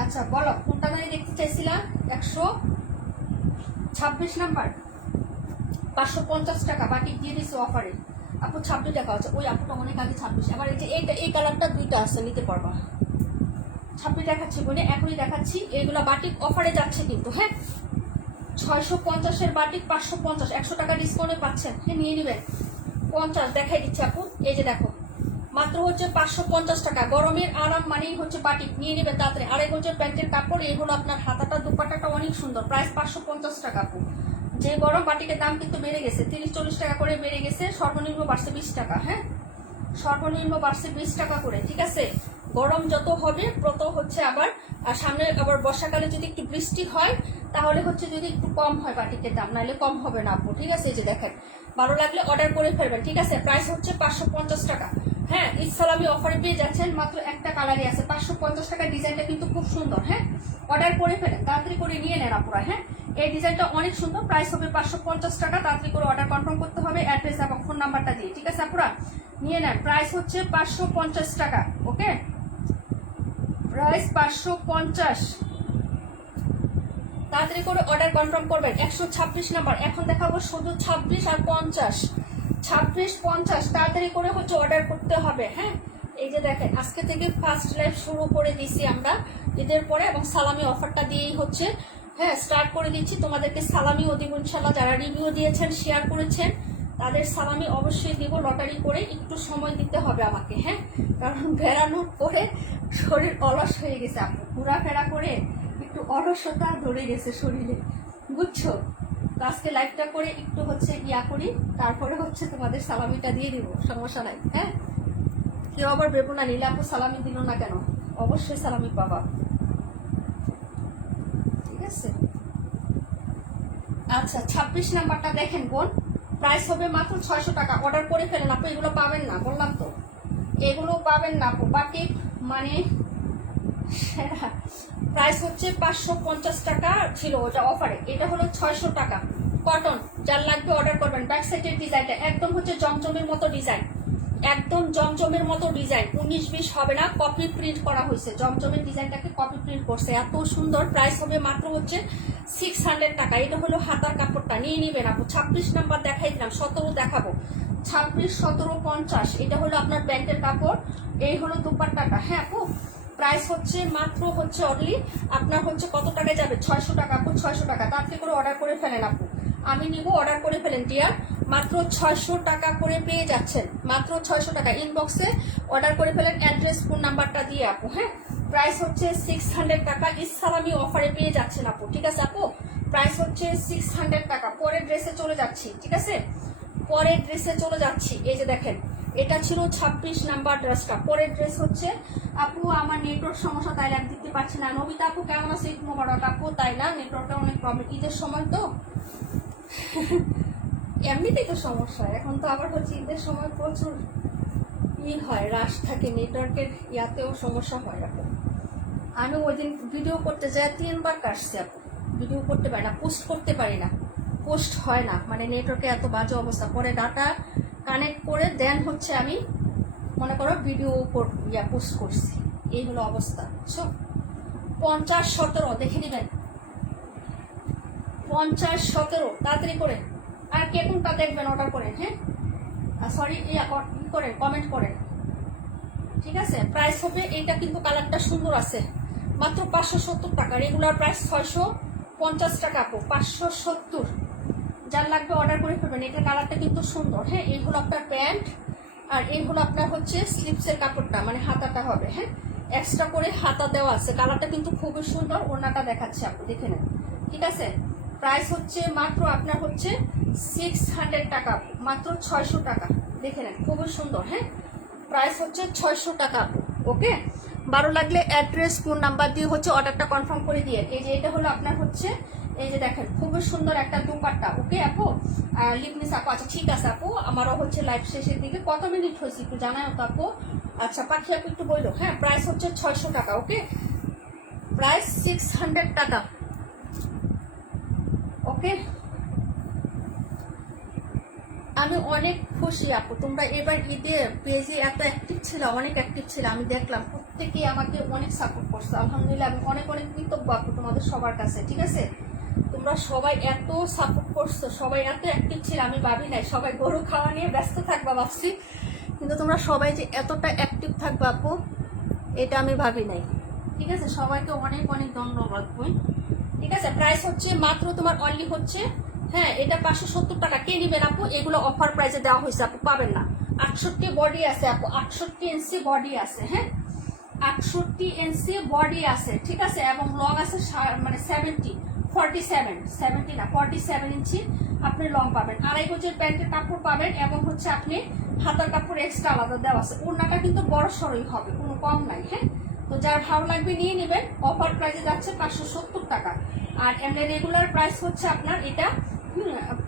আচ্ছা বলো কোনটা জানি দেখতে চাইছিলাম? 126 নাম্বার, 550 টাকা বাটিক দিয়ে দিচ্ছে অফারে আপু। 26 টাকা আছে, ওই আপুটা অনেক আগে 26। আবার এই যে এই কালারটা দুইটা আছে, নিতে পারবা। 26 দেখাচ্ছি বলে এখনই দেখাচ্ছি, এইগুলা বাটিক অফারে যাচ্ছে কিন্তু। হ্যাঁ, 650-এর বাটিক 550, 100 টাকা ডিসকাউন্টে পাচ্ছেন। হ্যাঁ, নিয়ে নেবেন। 50 দেখাই দিচ্ছে আপু, এই যে দেখো, মাত্র হচ্ছে 550 টাকা। গরমের আরাম মানেই হচ্ছে বাটিক, নিয়ে নেবেন তাড়াতাড়ি। 2.5 গজের প্যান্টের কাপড়, এই হলো আপনার হাতাটা, দুপাট্টাটা অনেক সুন্দর। প্রাইস 550 টাকা আপু। যে গরম বাটিকের দাম কিন্তু বেড়ে গেছে, 30-40 টাকা করে বেড়ে গেছে, সর্বনিম্ন বাড়ছে 20 টাকা। হ্যাঁ, সর্বনিম্ন বাড়ছে 20 টাকা করে, ঠিক আছে? গরম যত হবে তত হচ্ছে আবার, আর সামনে আবার বর্ষাকালে যদি একটু বৃষ্টি হয় তাহলে হচ্ছে যদি একটু কম হয় বাটিকের দাম, নাহলে কম হবে না আপু, ঠিক আছে? এই যে দেখেন, ভালো লাগলে অর্ডার করে ফেলবেন, ঠিক আছে? প্রাইস হচ্ছে 550 টাকা। হ্যাঁ, ঈদ সালামি অফারে পেয়ে যাচ্ছেন, মাত্র একটা কালারই আছে, 550 টাকা। ডিজাইনটা কিন্তু খুব সুন্দর। হ্যাঁ, অর্ডার করে ফেলেন, তাড়াতাড়ি করে নিয়ে নেন আপুরা। হ্যাঁ, এই ডিজাইনটা অনেক সুন্দর, প্রাইস হবে 550 টাকা। তাড়াতাড়ি করে অর্ডার কনফার্ম করতে হবে অ্যাড্রেস এবং ফোন নাম্বারটা দিয়ে, ঠিক আছে আপুরা? নিয়ে নেন। প্রাইস হচ্ছে 550 টাকা। ওকে, প্রাইস 550। তাড়াতাড়ি করে অর্ডার কনফার্ম করবেন। 126 নাম্বার, এখন দেখাবো শুধু 26 আর 50। 26 50 তাড়াতাড়ি করে হচ্ছে অর্ডার করতে হবে। হ্যাঁ, এই যে দেখেন আজকে থেকে ফার্স্ট লাইভ শুরু করে দিছি আমরা ঈদের পরে, এবং সালামি অফারটা দিয়েই হচ্ছে হ্যাঁ স্টার্ট করে দিচ্ছি। তোমাদেরকে সালামিও দিব ইনশাল্লাহ। যারা রিভিউ দিয়েছেন, শেয়ার করেছেন, তাদের সালামি অবশ্যই দিব লটারি করে। একটু সময় দিতে হবে আমাকে, হ্যাঁ, কারণ বেড়ানোর পরে শরীর অলস হয়ে গেছে আপু, ঘোরাফেরা করে একটু অলসতা ধরে গেছে শরীরে, বুঝছো? তো আজকে লাইভটা করে একটু হচ্ছে ইয়া করি, তারপরে হচ্ছে তোমাদের সালামিটা দিয়ে দিব, সমস্যা নাই। হ্যাঁ, কেউ আবার ভেবো না নিলে আপু সালামি দিল না কেন, অবশ্যই সালামি পাবা, ঠিক আছে? আচ্ছা, 26 নাম্বারটা দেখেন বোন, প্রাইস হবে মাত্র 600 টাকা। অর্ডার করে ফেলেন আপু, এগুলো পাবেন না, বললাম তো এগুলো পাবেন না আপু। বাকি মানে প্রাইস হচ্ছে 550 টাকা ছিল ওটা অফারে, এটা হলো 600 টাকা। কটন, যার লাগবে অর্ডার করবেন। ব্যাক সাইডের ডিজাইনটা একদম হচ্ছে জমজমের মতো ডিজাইন, একদম জমজমের মতো ডিজাইন, 19-20 হবে না, কপি প্রিন্ট করা হয়েছে। জমজমের ডিজাইনটাকে কপি প্রিন্ট করছে, এত সুন্দর। প্রাইস হবে মাত্র হচ্ছে 600 টাকা। এটা হলো হাতার কাপড়টা, নিয়ে নিবেন আপু। 26 নাম্বার দেখাই দিলাম, 17 দেখাবো। 26 17 50, এটা হলো আপনার প্যান্টের কাপড়, এই হলো দুপাট্টাটা। হ্যাঁ আপু, প্রাইস হচ্ছে মাত্র হচ্ছে অনলি আপনার হচ্ছে কত টাকায় যাবে? 600 টাকা আপু, 600 টাকা। তাড়াতাড়ি করে অর্ডার করে ফেলেন আপু, আমি নিব, অর্ডার করে ফেলেন ডিয়ার। মাত্র 600 টাকা করে পেয়ে যাচ্ছেন, মাত্র 600 টাকা। ইনবক্সে অর্ডার করে ফেলেন অ্যাড্রেস ফোন নাম্বারটা দিয়ে আপু। হ্যাঁ, প্রাইস হচ্ছে 600 টাকা। ইসলামি অফারে পেয়ে যাচ্ছেন আপু, ঠিক আছে আপু? প্রাইস হচ্ছে 600 টাকা। পরের ড্রেসে চলে যাচ্ছি, ঠিক আছে? পরের ড্রেসে চলে যাচ্ছি। এই যে দেখেন, এটা ছিল 26 নাম্বার ড্রেসটা। পরের ড্রেস হচ্ছে আপু আমার নেটওয়ার্ক সমস্যা, তাই লাইভ দিতে পারছি না। নবিতা আপু কেমন আছে? ঈদ মোবারক আপু। তাই না, নেটওয়ার্কটা অনেক প্রবলেম ঈদের সময় তো এমনিতেই তো সমস্যা, এখন তো আবার হচ্ছে ঈদের সময় প্রচুর হয়, রাশ থাকে, নেটওয়ার্কের ইয়াতেও সমস্যা হয় আপু। আমি ওই দিন ভিডিও করতে যাই 3বার কাটছি আপু, ভিডিও করতে পারি না, পোস্ট করতে পারি না, পোস্ট হয় না, মানে নেটওয়ার্কে এত বাজে অবস্থা। পরে ডাটা কানেক্ট করে দেন হচ্ছে আমি মনে করো ভিডিও পোস্ট করছি, এই হলো অবস্থা। 50 17 দেখে নেবেন, 50 17 তাড়াতাড়ি করে। আর কে কোনটা দেখবেন অর্ডার করেন, হ্যাঁ সরি করেন, কমেন্ট করেন, ঠিক আছে? প্রাইস হবে এইটা, কিন্তু কালারটা সুন্দর আছে, মাত্র 570 টাকা। রেগুলার প্রাইস 650 টাকা আপু, 570। যার লাগবে অর্ডার করে ফেলবেন। এটা কালারটা কিন্তু সুন্দর। হ্যাঁ, এই হলো আপনার প্যান্ট, আর এই হলো আপনার হচ্ছে স্লিপসের কাপড়টা, মানে হাতাটা হবে। হ্যাঁ, এক্সট্রা করে হাতা দেওয়া আছে। কালারটা কিন্তু খুবই সুন্দর। ওড়নাটা দেখাচ্ছে আপু, দেখে নেন, ঠিক আছে? প্রাইস হচ্ছে মাত্র আপনার হচ্ছে 600 টাকা, মাত্র 600 টাকা। দেখে নেন, খুবই সুন্দর। হ্যাঁ, প্রাইস হচ্ছে 600 টাকা আপু। ওকে, ভালো লাগলে অ্যাড্রেস ফোন নাম্বার দিয়ে হচ্ছে অর্ডারটা কনফার্ম করে দিয়ে। এই যে এটা হলো আপনার হচ্ছে, এই যে দেখেন খুবই সুন্দর একটা দুপাট্টা। ওকে আপু, লিপনিস আপু। আচ্ছা ঠিক আছে আপু, আমারও হচ্ছে লাইভ শেষের দিকে, কত মিনিট হয়েছে একটু জানাও তো আপু। আচ্ছা পাখি আপু একটু বললো। হ্যাঁ, প্রাইস হচ্ছে 600 টাকা। ওকে, প্রাইস 600 টাকা। ওকে, আমি অনেক খুশি আপু, তোমরা এবার ঈদে পেজে এত অ্যাক্টিভ ছিল, অনেক অ্যাক্টিভ ছিল, আমি দেখলাম প্রত্যেকেই আমাকে অনেক সাপোর্ট করছে। আলহামদুলিল্লাহ, আমি অনেক অনেক কৃতজ্ঞ আপু তোমাদের সবার কাছে, ঠিক আছে? তোমরা সবাই এত সাপোর্ট করছো, সবাই এত অ্যাক্টিভ ছিল, আমি ভাবি নাই সবাই গরু খাওয়া নিয়ে ব্যস্ত থাকবা ভাবছি, কিন্তু তোমরা সবাই যে এতটা অ্যাক্টিভ থাকবা আপু, এটা আমি ভাবি নাই, ঠিক আছে? সবাইকে অনেক অনেক ধন্যবাদ বই, ঠিক আছে? প্রাইস হচ্ছে মাত্র তোমার অনলি হচ্ছে, হ্যাঁ এটা 570 টাকা। কে নিবেন আপু? এগুলো অফার প্রাইসে দেওয়া হয়েছে আপু, পাবেন না। 68 বডি আছে আপু, 68 ইঞ্চি বডি আছে। হ্যাঁ, 68 ইঞ্চি বডি আছে, ঠিক আছে? এবং লং আছে মানে 70 না 47 ইঞ্চি আপনি লং পাবেন। 2.5 গজের প্যান্টের কাপড় পাবেন, এবং হচ্ছে আপনি হাতার কাপড় এক্সট্রা আলাদা দেওয়া আছে। ওড়নাটা কিন্তু বড় সরই হবে, কোনো কম নাই। হ্যাঁ, তো যার ভালো লাগবে নিয়ে নেবেন। অফার প্রাইসে যাচ্ছে 570 টাকা। আর এমনি রেগুলার প্রাইস হচ্ছে আপনার এটা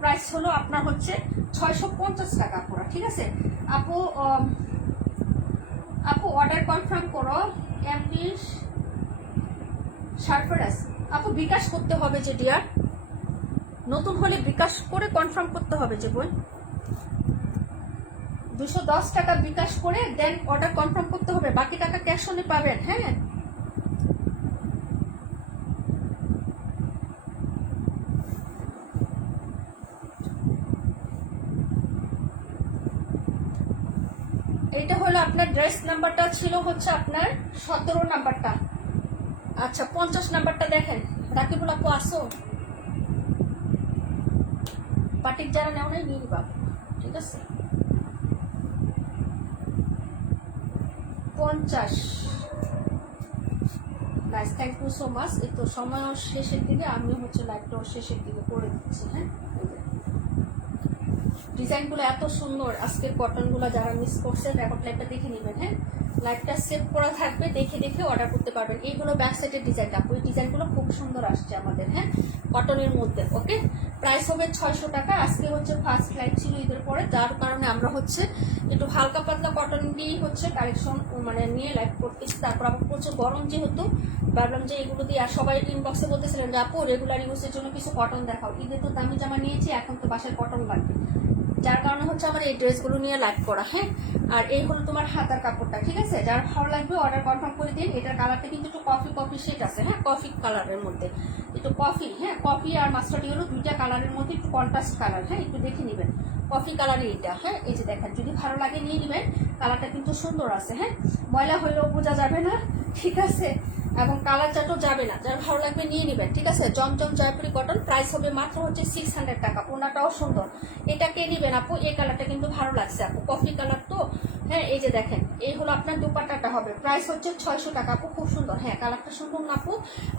প্রাইস হলো আপনার হচ্ছে 650 টাকা পুরো, ঠিক আছে আপু? আপু অর্ডার কনফার্ম করো। এমডি সারফারাস আপু, বিকাশ করতে হবে যে ডিয়ার, নতুন হলে বিকাশ করে কনফার্ম করতে হবে যে বোন, 210 টাকা বিকাশ করে দেন অর্ডার কনফার্ম করতে হবে, বাকি টাকা ক্যাশ অনে পাবেন। হ্যাঁ, এইটা হলো আপনার ড্রেস নাম্বারটা, ছিল হচ্ছে আপনার 17 নাম্বারটা। আচ্ছা 50 নাম্বারটা দেখেন। রাকিবুল আপু আসো, বাটিক যারা নেও নাই নিয়ে নিবা, ঠিক আছে। 50। Nice, thank you so much. এই তো সময় শেষের দিকে, আমি হচ্ছে লাইভটা শেষের দিকে করে দিচ্ছি। হ্যাঁ, ডিজাইনগুলো এত সুন্দর, আজকের কটনগুলো যারা মিস করছেন রেকর্ড লাইভটা দেখে নেবেন। হ্যাঁ, লাইভটা সেভ করা থাকবে, দেখে দেখে অর্ডার করতে পারবেন। এইগুলো ব্যাক সাইডের ডিজাইনটা, ওই ডিজাইনগুলো খুব সুন্দর আসছে আমাদের। হ্যাঁ, কটনের মধ্যে। ওকে, প্রাইস হবে 600 টাকা। আজকে হচ্ছে ফার্স্ট লাইভ ছিল ঈদের পরে, যার কারণে আমরা হচ্ছে একটু হালকা পাতলা কটন দিয়েই হচ্ছে কালেকশন মানে নিয়ে লাইভ করতেছি। তারপর আবার প্রচুর গরম যেহেতু, ভাবলাম যে এগুলো দিয়ে, আর সবাই ইনবক্সে বলতেছিলেন যে আপু রেগুলার ইউজের জন্য কিছু কটন দেখাও। ঈদে তো দামি জামা নিয়েছি, এখন তো বাসায় কটন লাগবে, যার কারণে হচ্ছে আমার এই ড্রেসগুলো নিয়ে লাইভ করা। হ্যাঁ, আর এই হলো তোমার হাতার কাপড়টা, ঠিক আছে। যার ভালো লাগবে অর্ডার কনফার্ম করে দিন। এটার কালারটা কিন্তু একটু কফি শেড আছে। হ্যাঁ, কফি কালারের মধ্যে একটু কফি, হ্যাঁ কফি আর মাস্টার্ড হলো দুইটা কালারের মধ্যে একটু কন্ট্রাস্ট কালার। হ্যাঁ, একটু দেখে নেবেন কফি কালারের এটা। হ্যাঁ, এই যে দেখেন, যদি ভালো লাগে নিয়ে নেবেন, কালারটা কিন্তু সুন্দর আছে। হ্যাঁ, ময়লা হইলেও বোঝা যাবে না, ঠিক আছে, এবং কালার চাটও যাবে না। যার ভালো লাগবে নিয়ে নেবেন, ঠিক আছে। জমজম জয়পুরি কটন, প্রাইস হবে মাত্র হচ্ছে 600 টাকা। ওনাটাও সুন্দর, এটা কে নেবেন আপু? এই কালারটা কিন্তু ভালো লাগছে আপু, কফি কালার তো। হ্যাঁ, এই যে দেখেন, এই হলো আপনার দুপাট্টাটা হবে, প্রাইস হচ্ছে 600 টাকা আপু, খুব সুন্দর। হ্যাঁ, কালারটা সুন্দর না আপু?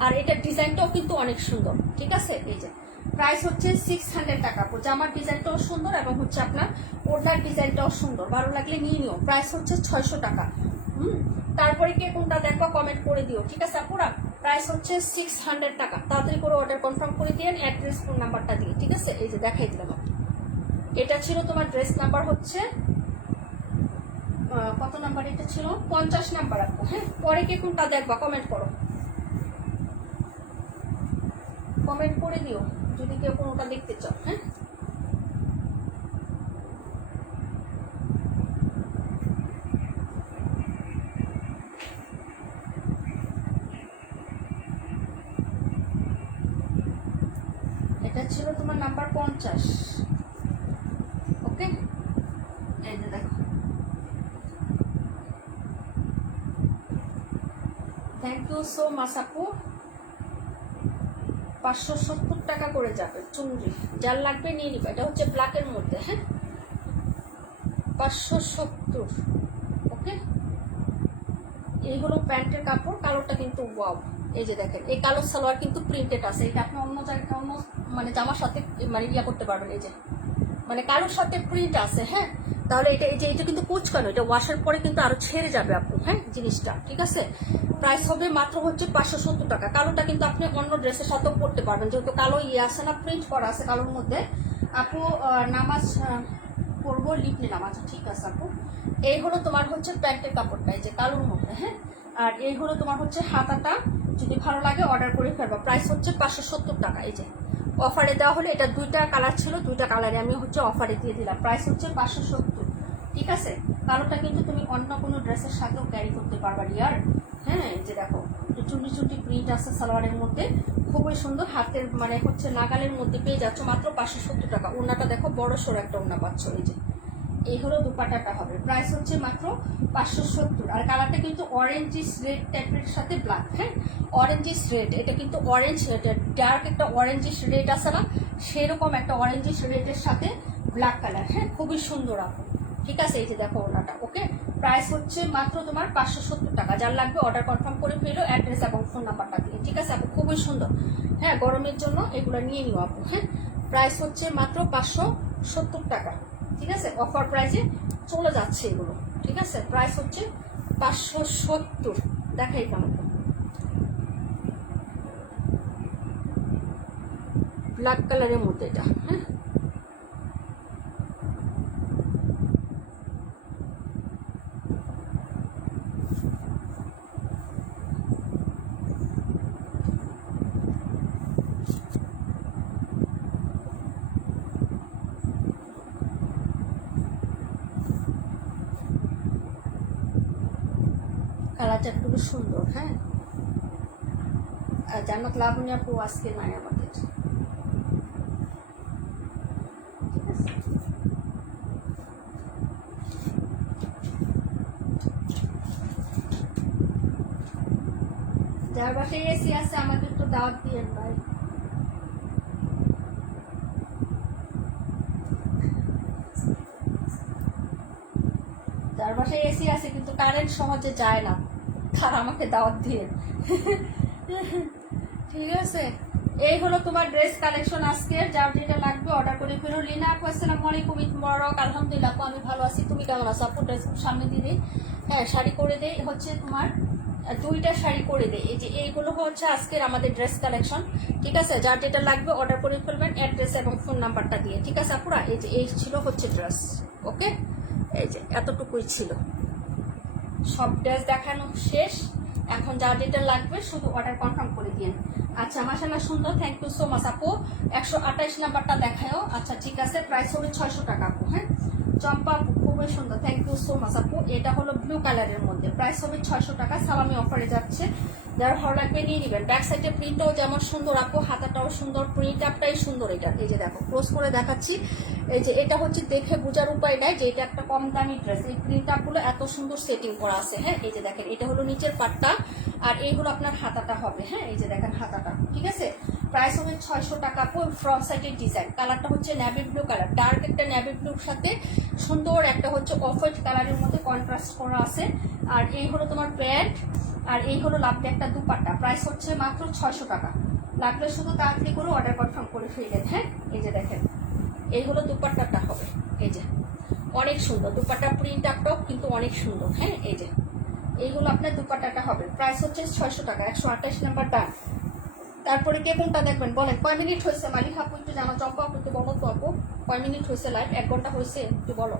আর এটার ডিজাইনটাও কিন্তু অনেক সুন্দর, ঠিক আছে। এই যে প্রাইস হচ্ছে 600 টাকা আপু। জামার ডিজাইনটাও সুন্দর এবং হচ্ছে আপনার ওড়নার ডিজাইনটাও সুন্দর, ভালো লাগলে নিয়ে নিও। প্রাইস হচ্ছে 600 টাকা। তারপরে কে কোনটা দেখো কমেন্ট করে দিও, ঠিক আছে আপুরা। প্রাইস হচ্ছে 600 টাকা। তাড়াতাড়ি করে অর্ডার কনফার্ম করে দিয়েন, অ্যাড্রেস ফোন নাম্বারটা দিয়ে, ঠিক আছে। এই যে দেখাই দিলাম আপু, এটা ছিল তোমার ড্রেস নাম্বার হচ্ছে কত নাম্বার? এটা ছিল 50 নাম্বার আপু। হ্যাঁ, পরে কে কোনটা দেখবা কমেন্ট করো, কমেন্ট করে দিও যদি কেউ কোনোটা দেখতে চাও। হ্যাঁ, এটা ছিল তোমার নাম্বার 50। ওকে, এই যে দেখো, থ্যাংক ইউ সো মাচ আপু। 570 টাকা করে যাবে চুনরি, যার লাগবে নিয়ে নিবে। এটা হচ্ছে ব্ল্যাকের মধ্যে। হ্যাঁ, 570। ওকে, এই হলো প্যান্টের কাপড়, কালোটা কিন্তু ওয়াও। এই যে দেখেন, এই কালো সালোয়ার কিন্তু প্রিন্টেড আছে। এটা আপনি অন্য জায়গায় অন্য মানে জামার সাথে মানে ইয়া করতে পারবেন। এই যে মানে কালোর সাথে প্রিন্ট আছে। হ্যাঁ, তাহলে এটা এই যে এটা কিন্তু কুচকানো, এটা ওয়াশের পরে কিন্তু আরো ছেড়ে যাবে আপু। হ্যাঁ, জিনিসটা ঠিক আছে। প্রাইস হবে মাত্র হচ্ছে 570 টাকা। কালোটা কিন্তু আপনি অন্য ড্রেসের সাথেও পরতে পারবেন, যেহেতু কালো ইয়ে আছে না, প্রিন্ট করা আছে কালোর মধ্যে। আপু নামাজ পড়বো, লিপনি নামাজ, ঠিক আছে আপু। এই হলো তোমার হচ্ছে প্যান্টের কাপড়টা, এই যে কালোর মধ্যে। হ্যাঁ, আর এই হলো তোমার হচ্ছে হাতাটা, যদি ভালো লাগে অর্ডার করে ফেলবা। প্রাইস হচ্ছে 570 টাকা। এই যে অফারে দেওয়া হলে, এটা দুইটা কালার ছিল, দুইটা কালারে আমি হচ্ছে অফারে দিয়ে দিলাম। প্রাইস হচ্ছে 570, ঠিক আছে। কালোটা কিন্তু তুমি অন্য কোনো ড্রেসের সাথেও ক্যারি করতে পারবা রিয়ার। হ্যাঁ, এই যে দেখো, চুটি চুটি প্রিন্ট আছে সালোয়ারের মধ্যে, খুবই সুন্দর। হাতের মানে হচ্ছে নাগালের মধ্যে পেয়ে যাচ্ছ মাত্র 570 টাকা। ওড়নাটা দেখো, বড় সড়ো একটা ওড়না পাচ্ছ। এই যে এই হলো দুপাটাটা হবে, প্রাইস হচ্ছে মাত্র 570। আর কালারটা কিন্তু অরেঞ্জিস রেড টাইপের সাথে ব্ল্যাক। হ্যাঁ, অরেঞ্জিস রেড, এটা কিন্তু অরেঞ্জ ডার্ক একটা অরেঞ্জিস রেড আছে না, সেরকম একটা অরেঞ্জিস রেডের সাথে ব্ল্যাক কালার। হ্যাঁ, খুবই সুন্দর আপু, ঠিক আছে। এই যে দেখো ওনাটা। ওকে, প্রাইস হচ্ছে মাত্র তোমার 570 টাকা। যার লাগবে অর্ডার কনফার্ম করে ফেলো, অ্যাড্রেস এবং ফোন নাম্বারটা দিয়ে, ঠিক আছে আপু। খুবই সুন্দর। হ্যাঁ, গরমের জন্য এগুলো নিয়ে নিও আপু। হ্যাঁ, প্রাইস হচ্ছে মাত্র 570 টাকা, ঠিক আছে। অফার প্রাইসে চলে যাচ্ছে এগুলো, ঠিক আছে। প্রাইস হচ্ছে 570। দেখাই কেমন ব্ল্যাক কালারের মধ্যে এটা। হ্যাঁ, কালারটা একটু সুন্দর। হ্যাঁ, জান্নাত লাবণী আপু আজকে নাই আমাদের, ঠিক আছে। যার বাসায় এসি আছে আমাকে একটু দাওয়াত দিয়েন ভাই। যার বাসায় এসি আছে কিন্তু কারেন্ট সহজে যায় না, তার আমাকে দাওয়াত দিয়ে। ঠিক আছে, এই হলো তোমার ড্রেস কালেকশন আজকে। যার যেটা লাগবে অর্ডার করে ফেলো। লিনা আপু আসসালামু আলাইকুম, ঈদ মোবারক। আলহামদুলিল্লাহ আপু আমি ভালো আছি, তুমি কেমন আছো আপু? ড্রেস সামনে দিয়ে দিই, হ্যাঁ শাড়ি করে দেই, হচ্ছে তোমার দুইটা শাড়ি করে দেই। এই যে এইগুলো হচ্ছে আজকের আমাদের ড্রেস কালেকশন, ঠিক আছে। যার যেটা লাগবে অর্ডার করে ফেলবেন অ্যাড্রেস এবং ফোন নাম্বারটা দিয়ে, ঠিক আছে আপুরা। এই যে এই ছিল হচ্ছে ড্রেস, ওকে। এই যে এতটুকুই ছিল, সব ড্রেস দেখানো শেষ। এখন যার যেটা লাগবে শুধু অর্ডার কনফার্ম করে দিন। আচ্ছা মাশাআল্লাহ সুন্দর, থ্যাংক ইউ সো মাচ আপু। 128 নাম্বারটা দেখায়ও। আচ্ছা ঠিক আছে, প্রাইস হবে 600 টাকা আপু। হ্যাঁ, চম্পা আপু খুবই সুন্দর, থ্যাংক ইউ সো মাচ আপু। এটা হলো ব্লু কালারের মধ্যে, প্রাইস হবে 600 টাকা। সালামি অফারে যাচ্ছে, যার ভালো লাগবে নিয়ে নেবেন। ব্যাক সাইডে প্রিন্টটাও যেমন সুন্দর আপু, হাতাটাও সুন্দর, প্রিন্ট আপটাই সুন্দর। এটা এই যে দেখো ক্লোজ করে দেখাচ্ছি। এই যে এটা হচ্ছে দেখে বোঝার উপায় নাই যে এটা একটা কম দামি ড্রেস। এই প্রিন্ট আপগুলো এত সুন্দর সেটিং করা আছে। হ্যাঁ, এই যে দেখেন এটা হলো নিচের পাটটা, আর এই হলো আপনার হাতাটা হবে। হ্যাঁ, এই যে দেখেন হাতাটা, ঠিক আছে। প্রাইস হবে 600 টাকা আপু। ফ্রন্ট সাইডের ডিজাইন কালারটা হচ্ছে নেভি ব্লু কালার, ডার্ক একটা নেভি ব্লুর সাথে সুন্দর একটা হচ্ছে অফ হোয়াইট কালারের মধ্যে কন্ট্রাস্ট করা আছে। আর এই হলো তোমার প্যান্ট, আর এই হলো লাভলি একটা দুপাট্টা। প্রাইস হচ্ছে মাত্র 600 টাকা। লাগলে শুধু তাড়াতাড়ি করে অর্ডার কনফার্ম করে ফেলবেন। হ্যাঁ, এই যে দেখেন এই হলো দুপাট্টাটা হবে। এই যে অনেক সুন্দর দুপাট্টা, প্রিন্ট আপটাও কিন্তু অনেক সুন্দর। হ্যাঁ, এই যে এইগুলো আপনার দুপাট্টাটা হবে। প্রাইস হচ্ছে 600 টাকা। 128 নাম্বার ডান। তারপরে কে কোনটা দেখবেন বলেন? কয় মিনিট হয়েছে মালিক আপু একটু জানো, চম্পা আপু একটু বলো তো আপু কয় মিনিট হয়েছে লাইভ? 1 ঘন্টা হয়েছে, একটু বলো।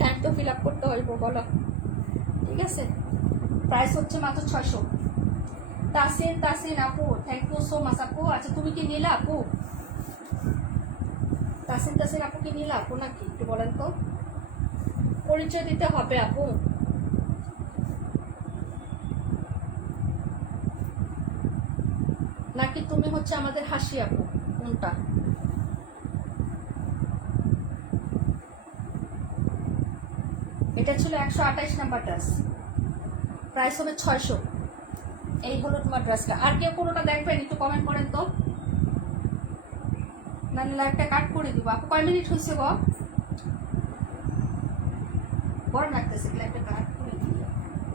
টাইম তো ফিল আপ করতে হইব, বলো, ঠিক আছে। প্রাইস হচ্ছে মাত্র 600। তাসিন আপু থ্যাংক ইউ সো মাচ আপু। আচ্ছা তুমি কি নিলা আপু? তাসিন আপু কি নিলা আপু নাকি একটু বলেন তো? পরিচয় দিতে হবে আপু। নাকি তুমি হচ্ছে আমাদের হাসি আপু, কোনটা? এটা ছিল 128 নাম্বার ড্রেস, প্রাইস হবে 600। এই হলো তোমার ড্রেসটা। আর কেউ কোনোটা দেখবেন একটু কমেন্ট করেন তো, নাহলে লাইভটা কাট করে দিব। আপু কয় মিনিট হয়েছে গো? গরম লাগতেছে, লাইভটা কাট করে দিই,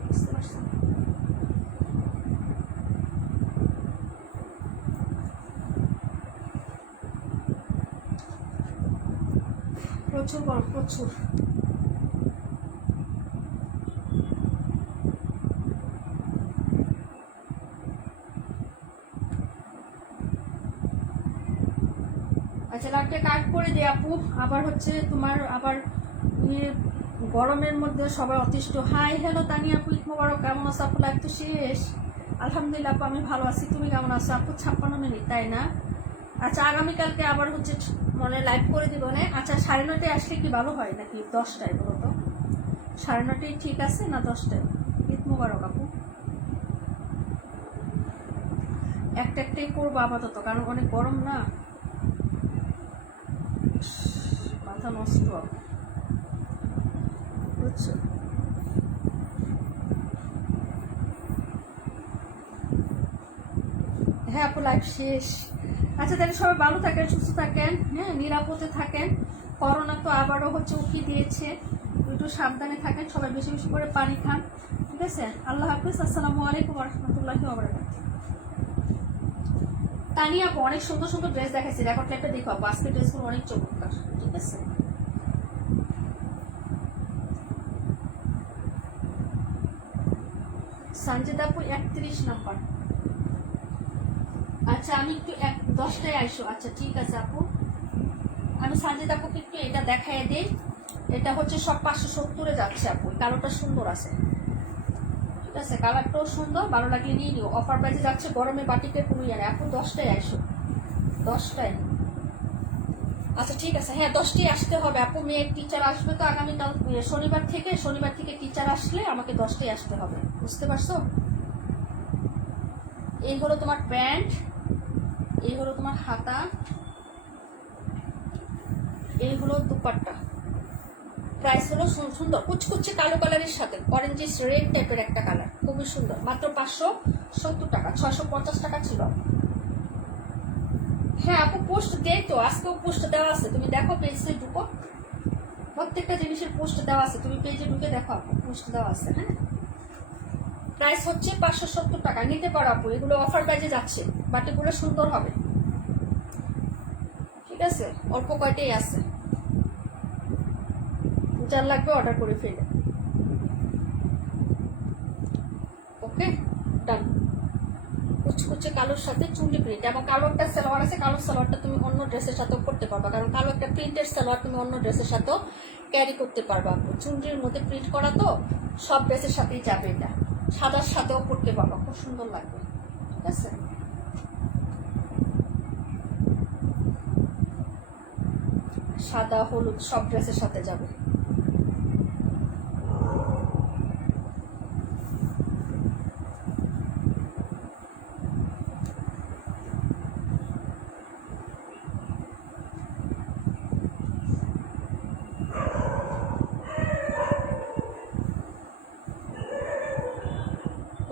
বুঝতে পারছেন? প্রচুর গরম, প্রচুর। আচ্ছা লাইভটা কাট করে দে আপু। আবার হচ্ছে তোমার আবার গরমের মধ্যে সবাই অতিষ্ঠ। হাই হ্যালো তানিয়া আপু, ঈদ মোবারক, কেমন আছো আপু? লাইভ তো শেষ। আলহামদুলিল্লাহ আপু আমি ভালো আছি, তুমি কেমন আছো আপু? 56 মিনিট, তাই না? আচ্ছা আগামীকালকে আবার হচ্ছে মনে লাইভ করে দিব না? আচ্ছা 9:30টায় আসলে কি ভালো হয় নাকি 10টায় বলো তো? 9:30টায় ঠিক আছে না 10টায়? ঈদ মোবারক আপু। একটাই করবো আপাতত, কারণ অনেক গরম না, মাথা নষ্ট, বুঝছো? হ্যাঁ আপু লাইভ শেষ। আচ্ছা তাহলে সবাই ভালো থাকেন, সুস্থ থাকেন, হ্যাঁ নিরাপদে থাকেন। করোনা তো আবারও হচ্ছে উকি দিয়েছে, একটু সাবধানে থাকেন সবাই, বেশি বেশি করে পানি খান, ঠিক আছে। আল্লাহ হাফিজ, আসসালামু আলাইকুম ওয়া রাহমাতুল্লাহি ওয়া বারাকাতুহু। তানিয়া আপু অনেক সুন্দর সুন্দর ড্রেস দেখাইছি, রেকর্ড লাইভটা দেখো আপু, আজকে ড্রেসগুলো অনেক চমৎকার, ঠিক আছে। সঞ্জিদা আপু 31 নাম্বার। আচ্ছা আমি একটু 10টায় আইসো। আচ্ছা ঠিক আছে আপু, আমি সঞ্জিদা আপুকে একটু এটা দেখাই দিই। এটা হচ্ছে সব 570-এ যাচ্ছে আপু, কালোটা সুন্দর আছে, ঠিক আছে, কালারটাও সুন্দর, ভালো লাগলে নিয়ে নিও। অফার প্রাইসে যাচ্ছে, গরমে বাটিকে কোনো ইয়ে নেই আপু। 10টায় আইসো, 10টায়। আচ্ছা ঠিক আছে, হ্যাঁ 10টি আসতে হবে আপু। মেয়ে টিচার আসবে তো আগামীকাল শনিবার থেকে টিচার আসলে আমাকে 10টি আসতে হবে, বুঝতে পারছো? এই হলো তোমার প্যান্ট, এই হলো তোমার হাতা, এই হলো দুপাট্টা। প্রাইস হলো সুন্দর কুচকুচে কালো কালারের সাথে অরেঞ্জিস রেড টাইপের একটা কালার, খুবই সুন্দর। মাত্র 570 টাকা, 650 টাকা ছিল। হ্যাঁ আপু পোস্ট দেই তো, আজকেও পোস্ট দেওয়া আছে, তুমি দেখো পেজে ঢুকো, প্রত্যেকটা জিনিসের পোস্ট দেওয়া আছে, তুমি পেজে ঢুকে দেখো আপু, পোস্ট দেওয়া আছে। হ্যাঁ প্রাইস হচ্ছে 570 টাকা, নিতে পারো আপু, এগুলো অফার প্রাইজে যাচ্ছে, বাট এগুলো সুন্দর হবে। ঠিক আছে, অল্প কয়টাই আছে, যার লাগবে অর্ডার করে ফেলে। ওকে ডান। কুচকুচে কালোর সাথে চুন্ডি প্রিন্ট, এবং কালো একটা সালোয়ার আছে, কালো সালোয়ারটা তুমি অন্য ড্রেসের সাথেও করতে পারবা, কারণ কালো একটা প্রিন্টের সালোয়ার তুমি অন্য ড্রেসের সাথেও ক্যারি করতে পারবা। চুন্ডির মধ্যে প্রিন্ট করা তো সব ড্রেসের সাথেই যাবে, এটা সাদার সাথেও করতে পারবা, খুব সুন্দর লাগবে। ঠিক আছে, সাদা হলুদ সব ড্রেসের সাথে যাবে।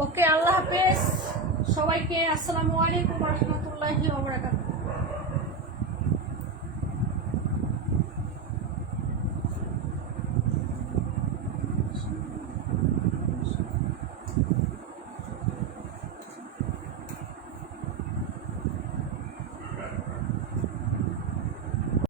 ওকে, আল্লাহ হাফেজ সবাইকে, আসসালামু আলাইকুম ওয়া রাহমাতুল্লাহি ওয়া বারাকাতুহু।